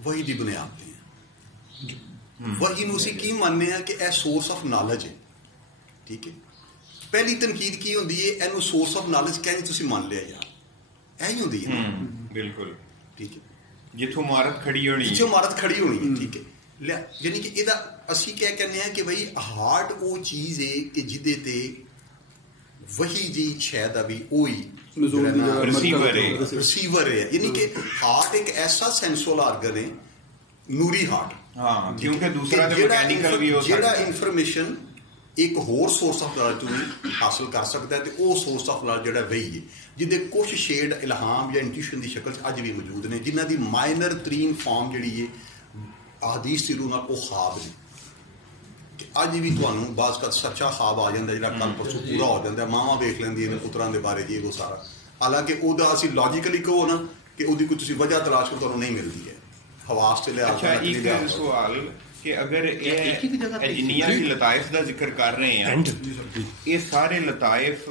ਵਹੀ ਦੀ ਬੁਨਿਆਦ ਤੇ ਹਾਂ। ਵਹੀ ਨੂੰ ਅਸੀਂ ਕੀ ਮੰਨਦੇ ਹਾਂ ਕਿ ਇਹ ਸੋਰਸ ਆਫ ਨੌਲੇਜ ਹੈ, ਠੀਕ ਹੈ। ਪਹਿਲੀ ਤਨਕੀਦ ਕੀ ਹੁੰਦੀ ਹੈ? ਇਹਨੂੰ ਸੋਰਸ ਆਫ ਨੌਲੇਜ ਕਹਿੰਦੇ ਤੁਸੀਂ ਮੰਨ ਲਿਆ ਯਾਰ, ਇਹੀ ਹੁੰਦੀ ਹੈ। ਬਿਲਕੁਲ, ਠੀਕ ਹੈ। ਜਿੱਥੋਂ ਇਮਾਰਤ ਖੜੀ ਹੋਣੀ, ਜਿੱਥੋਂ ਇਮਾਰਤ ਖੜੀ ਹੋਣੀ ਹੈ, ਠੀਕ ਹੈ। ਯਾਨੀ ਕਿ ਇਹਦਾ ਅਸੀਂ ਕੀ ਕਹਿੰਦੇ ਹਾਂ ਕਿ ਬਈ ਹਾਰਟ ਉਹ ਚੀਜ਼ ਹੈ ਕਿ ਜਿਹਦੇ ਤੇ ਵਹੀ ਜੀ ਸ਼ਾਇਦ ਆ ਵੀ ਉਹੀ ਰਿਸੀਵਰ ਹੈ। ਯਾਨੀ ਕਿ ਹਾਰਟ ਇੱਕ ਐਸਾ ਸੈਂਸੁਅਲ ਆਰਗਨ ਹੈ, ਨੂਰੀ ਹਾਰਟ, ਹਾਂ, ਕਿਉਂਕਿ ਦੂਸਰਾ ਤੇ ਮਕੈਨੀਕਲ ਵੀ ਹੋ ਸਕਦਾ, ਜਿਹੜਾ ਇਨਫੋਰਮੇਸ਼ਨ ਇੱਕ ਹੋਰ ਸੋਰਸ ਆਫ ਨੌਲੇਜ ਤੋਂ ਹਾਸਲ ਕਰ ਸਕਦਾ ਹੈ, ਤੇ ਉਹ ਸੋਰਸ ਆਫ ਨੌਲੇਜ ਜਿਹੜਾ ਵਹੀ ਹੈ, ਜਿਹਦੇ ਕੁਝ ਸ਼ੇਡ ਇਲਹਾਮ ਜਾਂ ਇੰਟੂਸ਼ਨ ਦੀ ਸ਼ਕਲ 'ਚ ਅੱਜ ਵੀ ਮੌਜੂਦ ਨੇ, ਜਿਨ੍ਹਾਂ ਦੀ ਮਾਈਨਰ ਤਰੀਨ ਫਾਰਮ ਜਿਹੜੀ ਹੈ ਅਹਾਦੀਸ ਦੀ ਰੂਹ ਨਾਲ ਉਹ ਖ਼ਾਬ ਨੇ। ਅੱਜ ਵੀ ਤੁਹਾਨੂੰ ਬਾਜ਼ ਕਦ ਸੱਚਾ ਖ਼ਾਬ ਆ ਜਾਂਦਾ ਜਿਹੜਾ ਕੱਲ ਪਰਸੋਂ ਪੂਰਾ ਹੋ ਜਾਂਦਾ, ਮਾਵਾਂ ਵੇਖ ਲੈਂਦੀਆਂ ਨੇ ਪੁੱਤਰਾਂ ਦੇ ਬਾਰੇ ਜੀ ਉਹ ਸਾਰਾ, ਹਾਲਾਂਕਿ ਉਹਦਾ ਅਸੀਂ ਲੌਜੀਕਲੀ ਕਹੋ ਨਾ ਕਿ ਉਹਦੀ ਕੋਈ ਤੁਸੀਂ ਵਜ੍ਹਾ ਤਲਾਸ਼ ਕਰੋ, ਤੁਹਾਨੂੰ ਨਹੀਂ ਮਿਲਦੀ ਹੈ। ਹਵਾਸ ਤੇ ਲਿਆ। ਅੱਛਾ, ਇੱਕ ਸਵਾਲ ਕਿ ਅਗਰ ਇਹ ਜਿੰਨੀਆਂ ਵੀ ਲਤਾਇਫ ਦਾ ਜ਼ਿਕਰ ਕਰ ਰਹੇ ਹਾਂ, ਇਹ ਸਾਰੇ ਲਤਾਇਫ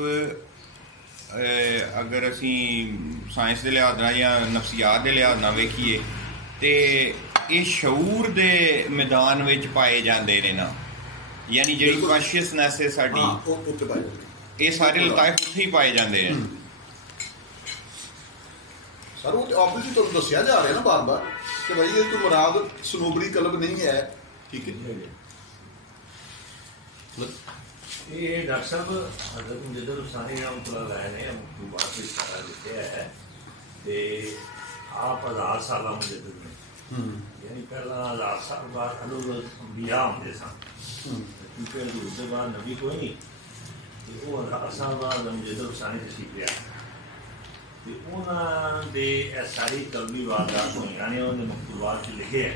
ਅਗਰ ਅਸੀਂ ਸਾਇੰਸ ਦੇ ਲਿਹਾਜ਼ ਨਾਲ ਜਾਂ ਨਫਸੀਆਤ ਦੇ ਲਿਹਾਜ਼ ਨਾਲ ਵੇਖੀਏ ਤੇ ਇਹ ਸ਼ਊਰ ਦੇ ਮੈਦਾਨ ਵਿੱਚ ਪਾਏ ਜਾਂਦੇ ਨੇ ਨਾ, ਯਾਨੀ ਜਿਹੜੀ ਕੌਨਸ਼ੀਅਸਨੈਸ ਹੈ ਸਾਡੀ, ਇਹ ਸਾਰੇ ਲਤਾਇਫ ਉੱਥੇ ਹੀ ਪਾਏ ਜਾਂਦੇ ਨੇ। ਸਰ ਉਹ ਆਬਵੀਅਸਲੀ ਤੁਹਾਨੂੰ ਦੱਸਿਆ ਜਾ ਰਿਹਾ ਨਾ ਬਾਰ-ਬਾਰ ਕਿ ਭਾਈ ਇਹ ਤੋਂ ਮੁਰਾਦ ਸਨੋਬਰੀ ਕਲਬ ਨਹੀਂ ਹੈ, ਠੀਕ ਹੈ। ਇਹ ਡਾਕਟਰ ਸਾਹਿਬ ਹਜ਼ਰਤ ਮੁਜੱਦਦ ਹੁਸੈਨੀ ਰਹਿਮਤੁல்லாਹ ਅਲੈਹ ਨੇ ਮਕਤੂਬਾਤ ਵਿੱਚ ਸਾਰਾ ਲਿਖਿਆ ਹੈ, ਤੇ ਆਪ 1000 ਸਾਲਾਂ ਮੁਜੱਦਦ ਨੇ, ਯਾਨੀ ਪਹਿਲਾਂ 1000 ਸਾਲ ਬਾਅਦ ਅਲੂਲ ਅੰਬੀਆ ਹੁੰਦੇ ਸਨ, ਕਿਉਂਕਿ ਹਜ਼ੂਰ ਦੇ ਬਾਅਦ ਨਬੀ ਕੋਈ ਨਹੀਂ, ਤੇ ਉਹ 1000 ਸਾਲ ਬਾਅਦ ਮੁਜੱਦਦ ਹੁਸੈਨੀ ਤਸ਼ਰੀਫ ਲਿਆ, ਤੇ ਉਹਨਾਂ ਦੇ ਇਹ ਸਾਰੀ ਕਲਬੀ ਵਾਰਦਾਤ ਹੋਈਆਂ ਨੇ, ਉਹਨੇ ਮਕਤੂਬਾਤ 'ਚ ਲਿਖੇ ਹੈ।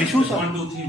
1 2 3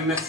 MSc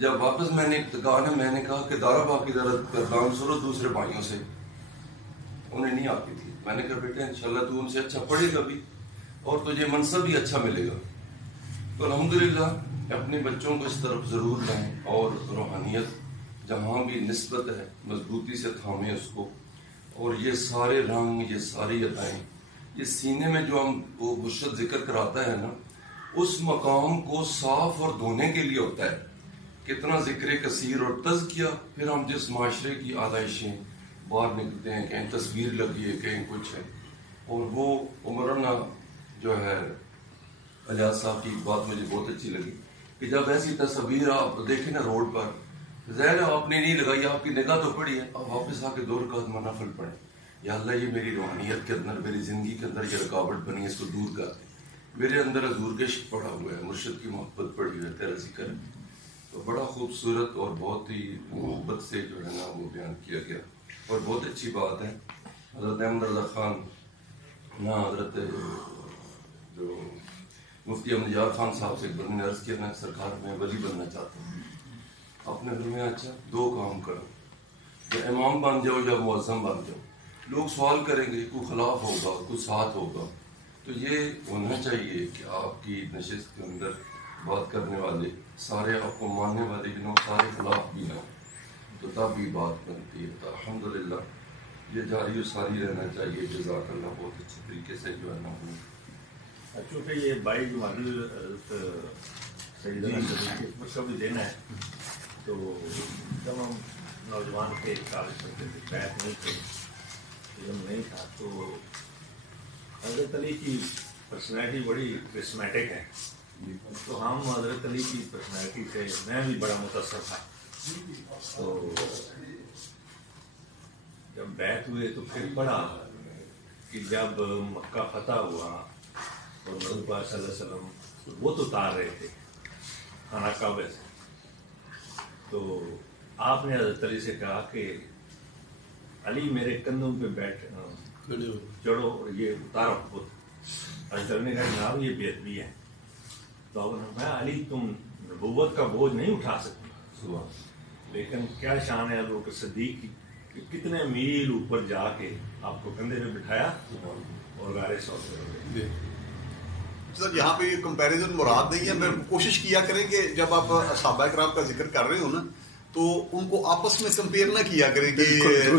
جب واپس میں نے میں نے کہا کہ دارا باغ کی طرف گردان سنو دوسرے بھائیوں سے، انہیں نہیں آتی تھی. میں نے کہا بیٹا انشاءاللہ تو ان سے اچھا پڑھے گا بھی اور تجھے منصب بھی اچھا ملے گا. تو الحمدللہ اپنے بچوں کو اس طرف ضرور لائیں اور روحانیت جہاں بھی نسبت ہے مضبوطی سے تھامیں اس کو. اور یہ سارے رنگ، یہ ساری عطائیں، یہ سینے میں جو ہم وہ مرشد ذکر کراتا ہے نا، اس مقام کو صاف اور دھونے کے لیے ہوتا ہے. کتنا ذکر کثیر اور تزکیہ. پھر ہم جس معاشرے کی آلائشیں باہر نکلتے ہیں، کہیں تصویر لگی ہے، کہیں کچھ ہے. اور وہ عمرانہ جو ہے اجاز صاحب کی بات مجھے بہت اچھی لگی کہ جب ایسی تصویر آپ دیکھیں نا روڈ پر، ظاہر ہے آپ نے نہیں لگائی، آپ کی نگاہ تو پڑی ہے، آپ واپس آ کے 2 رکعت نفل پڑھیں. یا اللہ یہ میری روحانیت کے اندر، میری زندگی کے اندر یہ رکاوٹ بنی ہے، اس کو دور کر دیں. میرے اندر حضور کا عشق پڑا ہوا ہے، مرشد کی محبت پڑی ہوئی ہے، تیرا ذکر ہے. تو بڑا خوبصورت اور بہت ہی محبت سے جو ہے نا وہ بیان کیا گیا. اور بہت اچھی بات ہے. حضرت احمد رضا خان نہ حضرت جو مفتی احمد یار خان صاحب سے ایک نے عرض کیا نا سرکار میں ولی بننا چاہتا ہوں. اپنے گھر میں اچھا 2 کام کرو، یا امام بن جاؤ یا معظم بن جاؤ. لوگ سوال کریں گے کوئی خلاف ہوگا، کوئی ساتھ ہوگا. تو یہ ہونا چاہیے کہ آپ کی نشست کے اندر بات کرنے والے سارے آپ کو ماننے والے بھی نہ، سارے خلاف بھی نہ، تو تب بھی بات بنتی ہے. تو الحمدللہ یہ جاری و ساری رہنا چاہیے. جزاک اللہ بہت اچھے طریقے سے جو ہے نا. چونکہ یہ بائی جماعت کا بھی دینا ہے، تو جب ہم نوجوان تھے کالج پڑھتے تھے، بیت نہیں تھے، علم نہیں تھا، تو حضرت علی کی پرسنالٹی بڑی کرسمیٹک ہے. تو ہم حضرت علی کی پرسنالٹی سے میں بھی بڑا متاثر تھا. تو جب بیت ہوئے تو پھر پڑھا کہ جب مکہ فتح ہوا اور نبی پاک صلی اللہ علیہ وسلم وہ تو اتار رہے تھے خانہ کعبہ سے، تو آپ نے حضرت علی سے کہا کہ علی میرے کندھوں پہ بیٹھ چڑھو اور یہ اتارو خود. حضرت علی نے کہا جناب یہ بے ادبی ہے. تو آپ نے کہا علی تم نبوت کا بوجھ نہیں اٹھا سکتے، لیکن کیا شان ہے ابو بکر صدیق کی کہ کتنے میل اوپر جا کے آپ کو کندھے پہ بٹھایا اور غار ثور پہ. سر یہاں پہ یہ کمپیریزن مراد نہیں ہے. میں کوشش کیا کریں کہ جب آپ صحابہ کرام کا ذکر کر رہے ہو نا تو ان کو آپس میں کمپیئر نہ کیا کریں کہ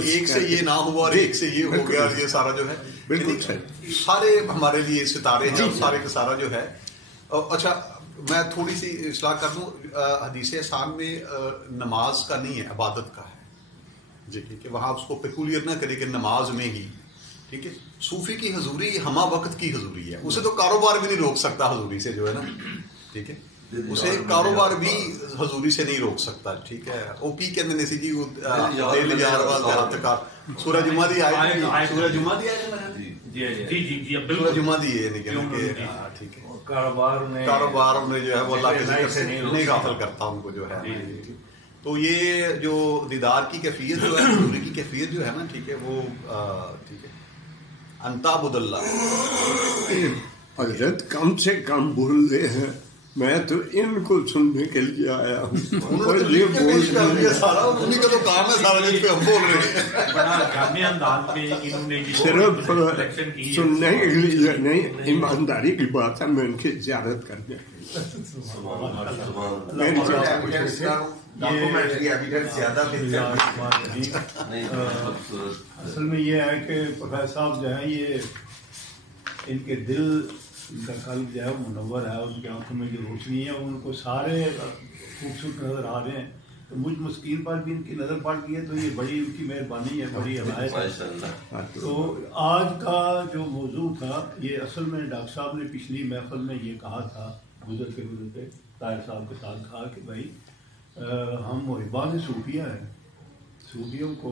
ایک سے یہ نہ ہوا اور ایک سے یہ ہو گیا. یہ سارا جو ہے سارے ہمارے لیے ستارے ہیں، سارے کا سارا جو ہے. اچھا میں تھوڑی سی اصلاح کر دوں. حدیث احسان میں نماز کا نہیں ہے، عبادت کا ہے. جی ٹھیک ہے، وہاں اس کو پیکولیئر نہ کرے کہ نماز میں ہی. ٹھیک ہے، صوفی کی حضوری ہمہ وقت کی حضوری ہے. اسے تو کاروبار بھی نہیں روک سکتا حضوری سے جو ہے نا. ٹھیک ہے، اسے کاروبار بھی حضوری سے نہیں روک سکتا. ٹھیک ہے، او پی کے اندر سی جی سورہ جمعہ دی آئے، سورہ جمعہ دی آئے، سورہ جمعہ دی ہے. ٹھیک ہے، کاروبار میں جو ہے وہ اللہ کے ذکر سے نہیں غافل کرتا ان کو جو ہے. تو یہ جو دیدار کی کیفیت جو ہے، حضوری کی کیفیت جو ہے نا، ٹھیک ہے، وہ ٹھیک ہے انتا بد اللہ. حضرت کم سے کم بول رہے ہیں، میں تو ان کو سننے کے لیے آیا ہوں اور یہ بول سارا انہیں کا تو کام ہے، سارا جس پہ ہم بول رہے ہیں صرف سننے کے لیے نہیں. ایمانداری کی بات ہے، میں ان کی زیارت کرنے اصل میں یہ ہے کہ پروفیسر صاحب جو ہے یہ ان کے دل کا قلب جو ہے منور ہے، ان کی آنکھوں میں جو روشنی ہے ان کو سارے خوبصورت نظر آ رہے ہیں. تو مجھ مسکین پر بھی ان کی نظر پڑ گئی ہے، تو یہ بڑی ان کی مہربانی ہے، بڑی عنایت ہے. تو آج کا جو موضوع تھا یہ اصل میں ڈاکٹر صاحب نے پچھلی محفل میں یہ کہا تھا، گزرتے طاہر صاحب کے ساتھ کہا کہ بھائی ہم محبان صوفیہ ہیں، صوفیوں کو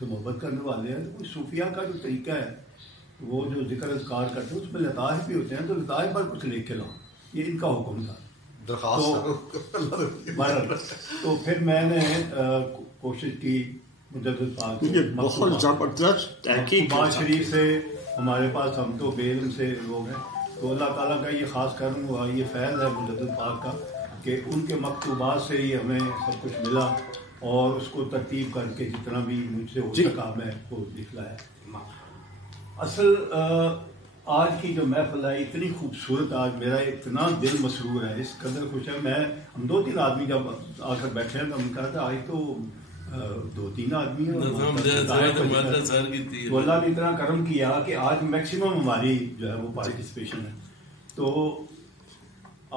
جو محبت کرنے والے ہیں. تو صوفیہ کا جو طریقہ ہے وہ جو ذکر اذکار کرتے ہیں اس میں لطائف بھی ہوتے ہیں، تو لطائف پر کچھ لکھ کے لاؤ، یہ ان کا حکم تھا. تو پھر میں نے کوشش کی مجدد پاک بہت زبردست باز شریف سے، ہمارے پاس ہم تو بے علم سے لوگ ہیں، تو اللہ تعالیٰ کا یہ خاص کرم ہوا، یہ فیض ہے مجدد پاک کا کہ ان کے مکتوبات سے ہی ہمیں سب کچھ ملا اور اس کو ترتیب کر کے جتنا بھی مجھ سے ہو سکا میں کو دکھلایا. اصل آج کی جو محفل ہے اتنی خوبصورت، آج میرا اتنا دل مسرور ہے، اس قدر خوش ہے. ہم 2-3 آدمی جب آ کر بیٹھے ہیں تو ہم کہا تھا آج تو 2-3 آدمی ہیں تو اللہ نے اتنا کرم کیا کہ آج میکسیمم ہماری جو ہے وہ پارٹیسپیشن ہے. تو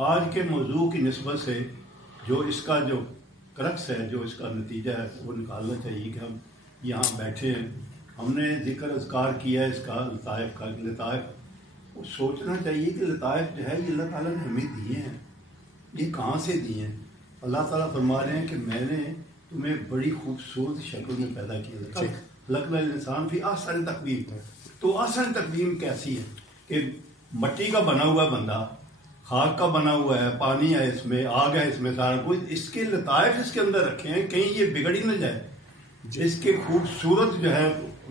آج کے موضوع کی نسبت سے جو اس کا جو کرکس ہے، جو اس کا نتیجہ ہے وہ نکالنا چاہیے کہ ہم یہاں بیٹھے ہیں، ہم نے ذکر اذکار کیا ہے اس کا لطائف کا. لطائف وہ سوچنا چاہیے کہ لطائف جو ہے یہ اللہ تعالیٰ نے ہمیں دیے ہیں، یہ کہاں سے دیے ہیں. اللہ تعالیٰ فرما رہے ہیں کہ میں نے تمہیں بڑی خوبصورت شکل میں پیدا کیا. لقنا الانسان فی احسن تقویم. تو احسن تقویم کیسی ہے کہ مٹی کا بنا ہوا بندہ، خاک کا بنا ہوا ہے، پانی ہے اس میں، آگ ہے اس میں، سارا کچھ اس کے لطائف اس کے اندر رکھے ہیں، کہیں یہ بگڑ ہی نہ جائے. اس کے خوبصورت جو ہے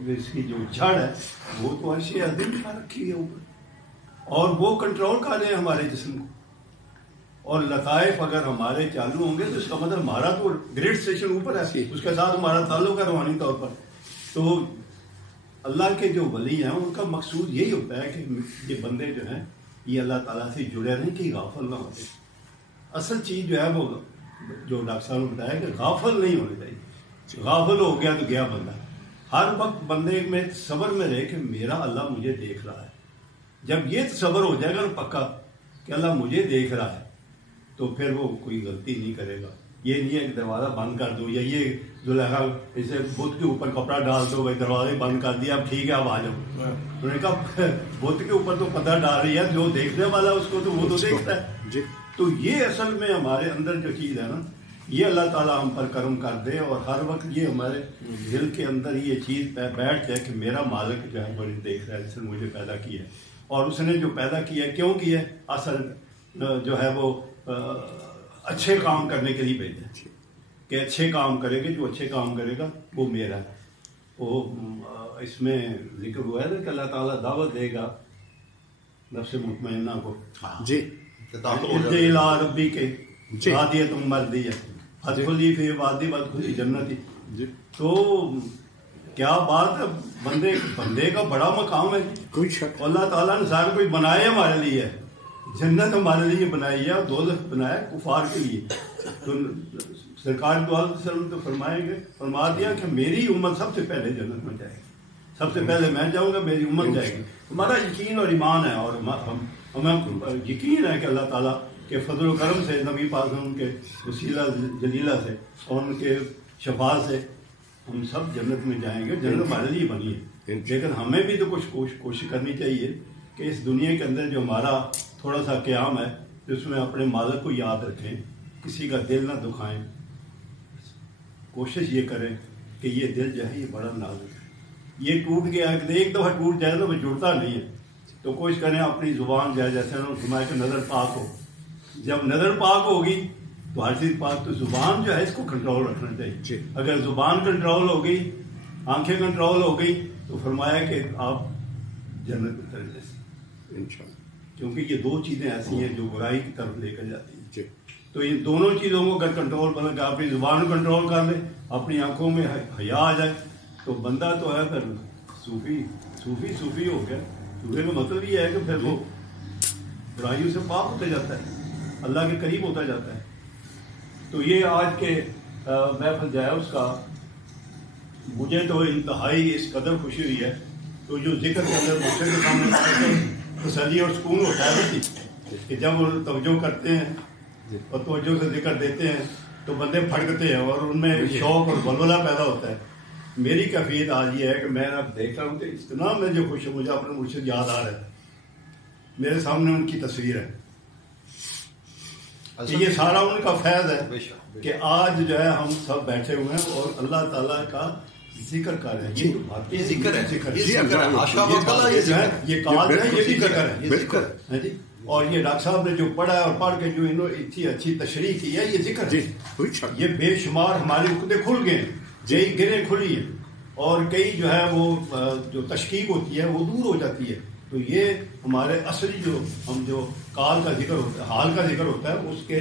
اس کی جو جڑ ہے وہ تو عرش عظیم پر رکھی ہے اوپر، اور وہ کنٹرول کر رہے ہیں ہمارے جسم کو. اور لطائف اگر ہمارے چالو ہوں گے تو اس کا مطلب ہمارا تو گریڈ اسٹیشن اوپر ہے، اس کے ساتھ ہمارا تعلق ہے روحانی طور پر. تو اللہ کے جو ولی ہیں ان کا مقصود یہی ہوتا ہے کہ یہ بندے جو ہیں یہ اللہ تعالیٰ سے جڑے رہیں کہ غافل نہ ہوتے. اصل چیز جو ہے وہ جو ڈاکٹر صاحب نے بتایا کہ غافل نہیں ہونے چاہیے. غافل ہو گیا تو گیا بندہ. ہر وقت بندے میں صبر میں رہے کہ میرا اللہ مجھے دیکھ رہا ہے. جب یہ تصور ہو جائے گا نا پکا کہ اللہ مجھے دیکھ رہا ہے تو پھر وہ کوئی غلطی نہیں کرے گا. یہ نہیں ہے کہ دروازہ بند کر دو، یا یہ زلیخا اسے بت کے اوپر کپڑا ڈال دو، بھائی دروازے بند کر دیا اب ٹھیک ہے اب آ جاؤ. انہوں نے کہا بت کے اوپر تو پتہ ڈال رہی ہے، جو دیکھنے والا اس کو تو وہ تو دیکھتا ہے. تو یہ اصل میں ہمارے اندر جو چیز ہے نا، یہ اللہ تعالیٰ ہم پر کرم کر دے اور ہر وقت یہ ہمارے دل کے اندر یہ چیز بیٹھ جائے کہ میرا مالک جو ہے مجھے دیکھ رہا ہے، جس نے مجھے پیدا کیا ہے، اور اس نے جو پیدا کیا ہے کیوں کیا ہے، اصل جو ہے وہ اچھے کام کرنے کے لیے بھیجا کہ اچھے کام کرے گے، جو اچھے کام کرے گا وہ میرا ہے. وہ اس میں ذکر ہوا ہے نا کہ اللہ تعالیٰ دعوت دے گا نفس مطمئنہ کو. جی ربی کے شادی تم مرضی ہے حدلی فی وادی بدخلی جنتی. تو کیا بات ہے، بندے کا بڑا مقام ہے. اللہ تعالیٰ نے سارا کچھ بنایا ہمارے لیے، جنت ہمارے لیے بنائی ہے اور دوزخ بنایا کفار کے لیے. تو سرکار دو علیہ وسلم تو فرما دیا کہ میری امت سب سے پہلے جنت میں جائے گی، سب سے پہلے میں جاؤں گا، میری امت جائے گی. ہمارا یقین اور ایمان ہے، اور ہمیں یقین ہے کہ اللہ تعالیٰ کے فضل و کرم سے، نبی پاک ان کے وسیلہ جلیلہ سے اور ان کے شفاعت سے ہم سب جنت میں جائیں گے. جنت ہمارے لیے بنی ہے، لیکن ہمیں بھی تو کچھ کوشش کرنی چاہیے کہ اس دنیا کے اندر جو ہمارا تھوڑا سا قیام ہے اس میں اپنے مالک کو یاد رکھیں، کسی کا دل نہ دکھائیں. کوشش یہ کریں کہ یہ دل جو ہے یہ بڑا نازک ہے، یہ ٹوٹ گیا ہے، ایک دفعہ ٹوٹ جائے تو وہ جڑتا نہیں ہے. تو کوشش کریں اپنی زبان جو ہے جیسے فرمایا کہ نظر پاک ہو. جب نظر پاک ہوگی تو ہر چیز پاک. تو زبان جو ہے اس کو کنٹرول رکھنا چاہیے. اگر زبان کنٹرول ہو گئی، آنکھیں کنٹرول ہو گئی تو فرمایا کہ آپ جنت میں چلے جائیں، کیونکہ یہ دو چیزیں ایسی ہیں جو برائی کی طرف لے کر جاتی ہیں. تو ان دونوں چیزوں کو اگر کنٹرول بنا کہ اپنی زبان کو کنٹرول کر لے، اپنی آنکھوں میں حیا آ جائے تو بندہ تو ہے پھر صوفی ہو گیا. صوفی کا مطلب یہ ہے کہ پھر وہ برائیوں سے پاک ہوتے جاتا ہے، اللہ کے قریب ہوتا جاتا ہے. تو یہ آج کے محفل جو ہے اس کا مجھے تو انتہائی اس قدر خوشی ہوئی ہے. تو جو ذکر کے اندر دوسرے کے سامنے تسلی اور سکون ہوتا ہے کہ جب وہ توجہ کرتے ہیں اور توجہ سے ذکر دیتے ہیں تو بندے پھڑکتے ہیں اور ان میں شوق اور ولولہ پیدا ہوتا ہے. میری کیفیت آج یہ ہے کہ میں اب دیکھ رہا ہوں کہ اتنا میں جو خوش ہوں، مجھے اپنے مرشد یاد آ رہا ہے، میرے سامنے ان کی تصویر ہے کہ یہ سارا ان کا فیض ہے کہ آج جو ہے ہم سب بیٹھے ہوئے ہیں اور اللہ تعالیٰ کا ذکر کر رہے ہیں. یہ ذکر ہے، یہ کال ہے، یہ بھی ذکر ہے. بالکل. اور یہ ڈاکٹر صاحب نے جو پڑھا ہے اور پڑھ کے جو انہوں نے اتنی اچھی تشریح کی ہے، یہ ذکر ہے. یہ بے شمار ہمارے عقدے کھل گئے ہیں، کئی گریں کھلی ہیں اور کئی جو ہے وہ جو تشکیق ہوتی ہے وہ دور ہو جاتی ہے. تو یہ ہمارے اصلی جو ہم جو کال کا ذکر ہوتا ہے، حال کا ذکر ہوتا ہے، اس کے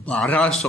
1200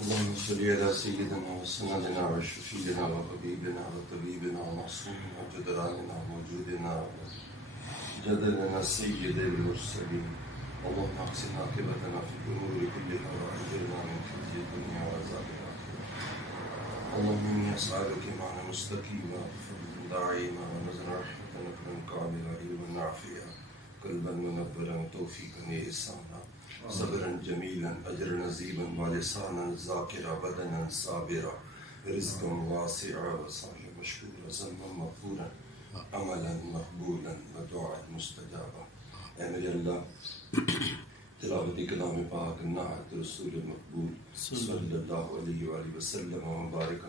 اللهم صل على سيدنا وسندنا وشفيعنا وحبيبنا وطبيبنا ومعصومنا وجدراننا وموجودنا جدلنا سيد المرسلين. اللهم احسن عاقبتنا في الامور كلها واجرنا من خزي الدنيا وعذاب الاخره. اللهم اني اسالك ايمانا مستقيما بفضل داعيما ونزلا رحمه نكرا كاملا علما نافعا قلبا منورا توفيقا احسانا صبرا جميلا اجرا نزيبا ولسانا ذاكرا بدنا صابرا رزقا واسعا وسعيا مشكورا ذنبا مغفورا عملا مقبولا ودعاء مستجابا. اے میرے اللہ تلاوت کلام پاک نعت رسول مقبول صلی اللہ علیہ وآلہ وسلم وبارک.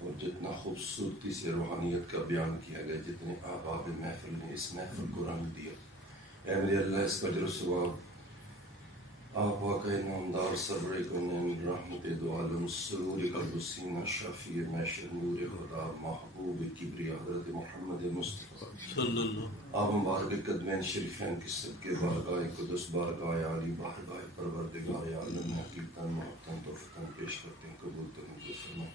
اور جتنا خوبصورتی سے روحانیت کا بیان کیا گیا، جتنے آباب محفل نے اس محفل کو رنگ دیا، اے میرے اللہ اس کا اجر و ثواب آپ واقع نامدار سرور کونین رحمت دو عالم سرور قلب سینہ شفیع محشر نور خدا محبوب کبریا حضرت محمد مصطفیٰ صلی اللہ آپ مبارک قدمین شریفین کی صدقے بارگاہ قدس بارگاہ عالی بارگاہ پروردگار عالم حقیقتاً محبتاً توفیقاً پیش کرتے ہیں، قبول کریں تو فرمائیں.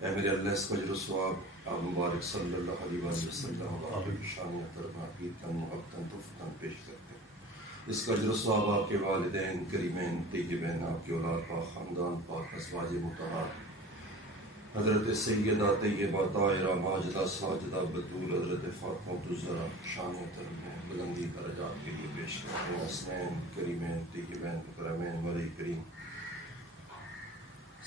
اے میرے اللہ اس کا اجر و ثواب آپ مبارک صلی اللہ علیہ وسلم آپ شان احترام حقیقتاً محبتاً توفیقاً پیش کرتے ہیں. اس کا اجر و ثواب آپ کے والدین کریمین طیبین، آپ کے اولاد پاک، خاندان پاک، ازواج مطہرات حضرت سیدہ طیبہ طاہرہ ماجدہ ساجدہ بطول حضرت فاطمہ الزہرا شان احترام بلندی درجات کے لیے پیش کرتے ہیں. حسنین کریمین طیبین کرمین ولی کریم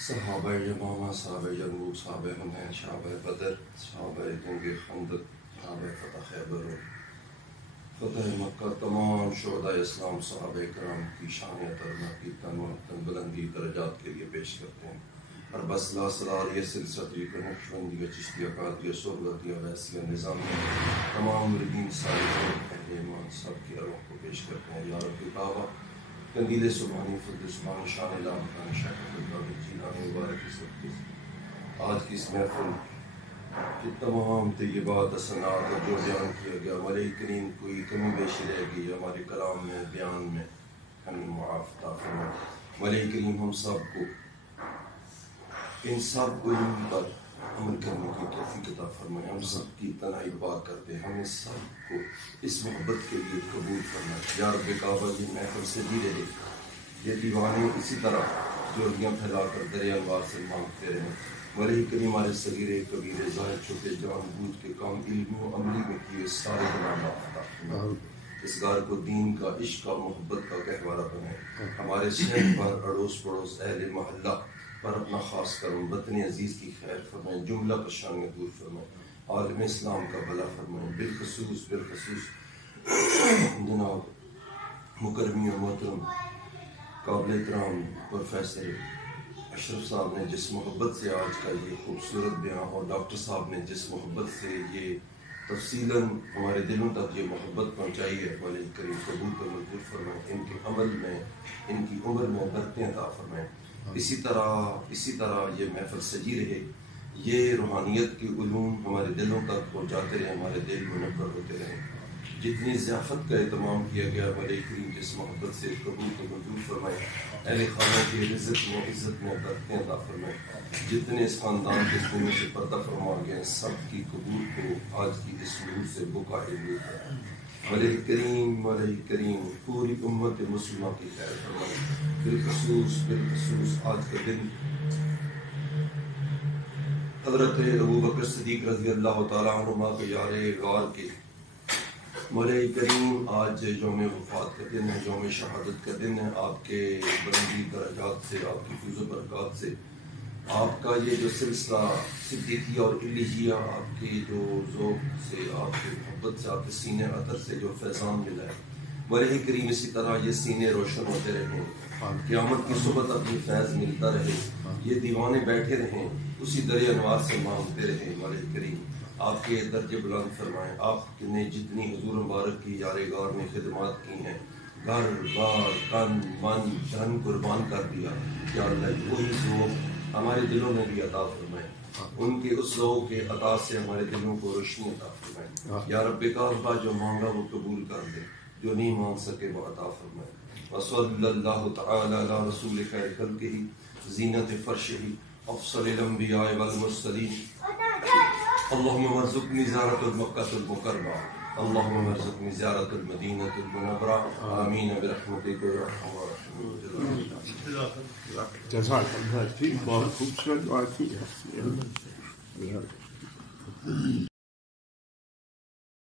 صحابہ یمامہ، صحابہ یرموک، صحابہ حنین، صحابہ بدر، صحابہ جنگ خندق، صحابہ فتح خیبر، فتح مکہ، تمام شہداء اسلام صحابہ کرام کی شان احترام کی تنوع بلندی درجات کے لیے پیش کرتے ہیں. اور بس لا سرار یہ سلسلہ کا نقشبندی چشتیہ قادریہ صحبتیہ ویسیہ نظامیہ تمام مردین سارے اہل ایمان سب کی ارواح کو پیش کرتے ہیں. یا رب کعبہ قندیل سبحانی فضل سبحانی شان اللہ مکان شاہ اللہ جیلانی مبارک سب کے آج کی اس محفل کہ تمام طیبات حسنات اور جو بیان کیا گیا ہمارے کریم کوئی کمی بیشی رہ گئی ہمارے کلام میں بیان میں ہمیں معاف عطا فرمائے. ہمارے کریم ہم سب کو ان سب علوم پر عمل کرنے کی توفیق عطا فرمائے. ہم سب کی تنہائی پاک کرتے ہمیں سب کو اس محبت کے لیے قبول کرنا. یا رب کعبہ یہ محفل سے بھی رہے، یہ دیوانے اسی طرح جوڑیاں پھیلا کر دریا انوار سے مانگتے رہے. ولی کریم ہمارے صغیرے کبیرے ظاہر چھوٹے جان بوجھ کے کام علمی و عملی میں کیے سارے گناہ معاف عطا فرمائے. اس گھر کو دین کا عشق کا محبت کا گہوارہ بنائے. ہمارے شہر پر اڑوس پڑوس اہل محلہ پر اپنا خاص کرم وطن عزیز کی خیر فرمائے، جملہ پریشانیاں دور فرمائے، عالم اسلام کا بھلا فرمائے. بالخصوص جناب مکرمی و محترم قابل احترام پروفیسر اشرف صاحب نے جس محبت سے آج کا یہ خوبصورت بیان اور ڈاکٹر صاحب نے جس محبت سے یہ تفصیلاً ہمارے دلوں تک یہ محبت پہنچائی ہے، والد کریم قبول کو منظور فرمائے. ان کے عمل میں ان کی عمر میں برکتیں عطا فرمائیں. اسی طرح یہ محفل سجی رہے، یہ روحانیت کے علوم ہمارے دلوں تک پہنچاتے رہے، ہمارے دل منور ہوتے رہے. جتنی ضیافت کا اہتمام کیا گیا ہمارے کریم جس محبت سے قبول کو منظور فرمائے. اہل خانہ کی عزت میں برکتیں عطا فرمائے. جتنے اس خاندان کے خونوں سے پردہ فرما گئے سب کی قبول کو آج کی اس نور سے بقائے نور کرائے. ملک کریم پوری امت مسلمہ کی خیر فرمائے. بالخصوص آج کا دن حضرت ابوبکر صدیق رضی اللہ تعالیٰ عنہ کے یار غار کے مولا کریم آج یوم وفات کا دن ہے، یوم شہادت کا دن ہے. آپ کے بلندی درجات سے، آپ کی فیض و برکات سے، آپ کا یہ جو سلسلہ صدیقیہ اور الیہیہ، آپ کے جو ذوق سے، آپ کی محبت سے، آپ کے سینے عطر سے جو فیضان ملا ہے، مولا کریم اسی طرح یہ سینے روشن ہوتے رہیں، قیامت کی صبح تک یہ فیض ملتا رہے، یہ دیوانے بیٹھے رہیں، اسی دریا انوار سے مانگتے رہیں. مولا کریم آپ کے درجے بلند فرمائیں. آپ نے جتنی حضور مبارک کی یارگار میں خدمات کی ہیں، گھر بار تن من دھن قربان کر دیا، یا اللہ وہی ذوق ہمارے دلوں میں بھی عطا فرمائیں. ان کے اس ذوق کے عطا سے ہمارے دلوں کو روشنی عطا فرمائیں. یا رب کعبہ جو مانگا وہ قبول کر دے، جو نہیں مانگ سکے وہ عطا فرمائے. وصلی اللہ تعالی علی رسول خیر خلقہ زینت فرشہ افضل الانبیاء والمرسلین. اللهم ارزقني زیارت المکہ المکرمہ، اللهم ارزقني زیارت المدینہ المنورہ. آمین برحمتک یا ارحم الراحمین. جزاک اللہ ٹھیک، بہت خوبصورت بات کی ہے.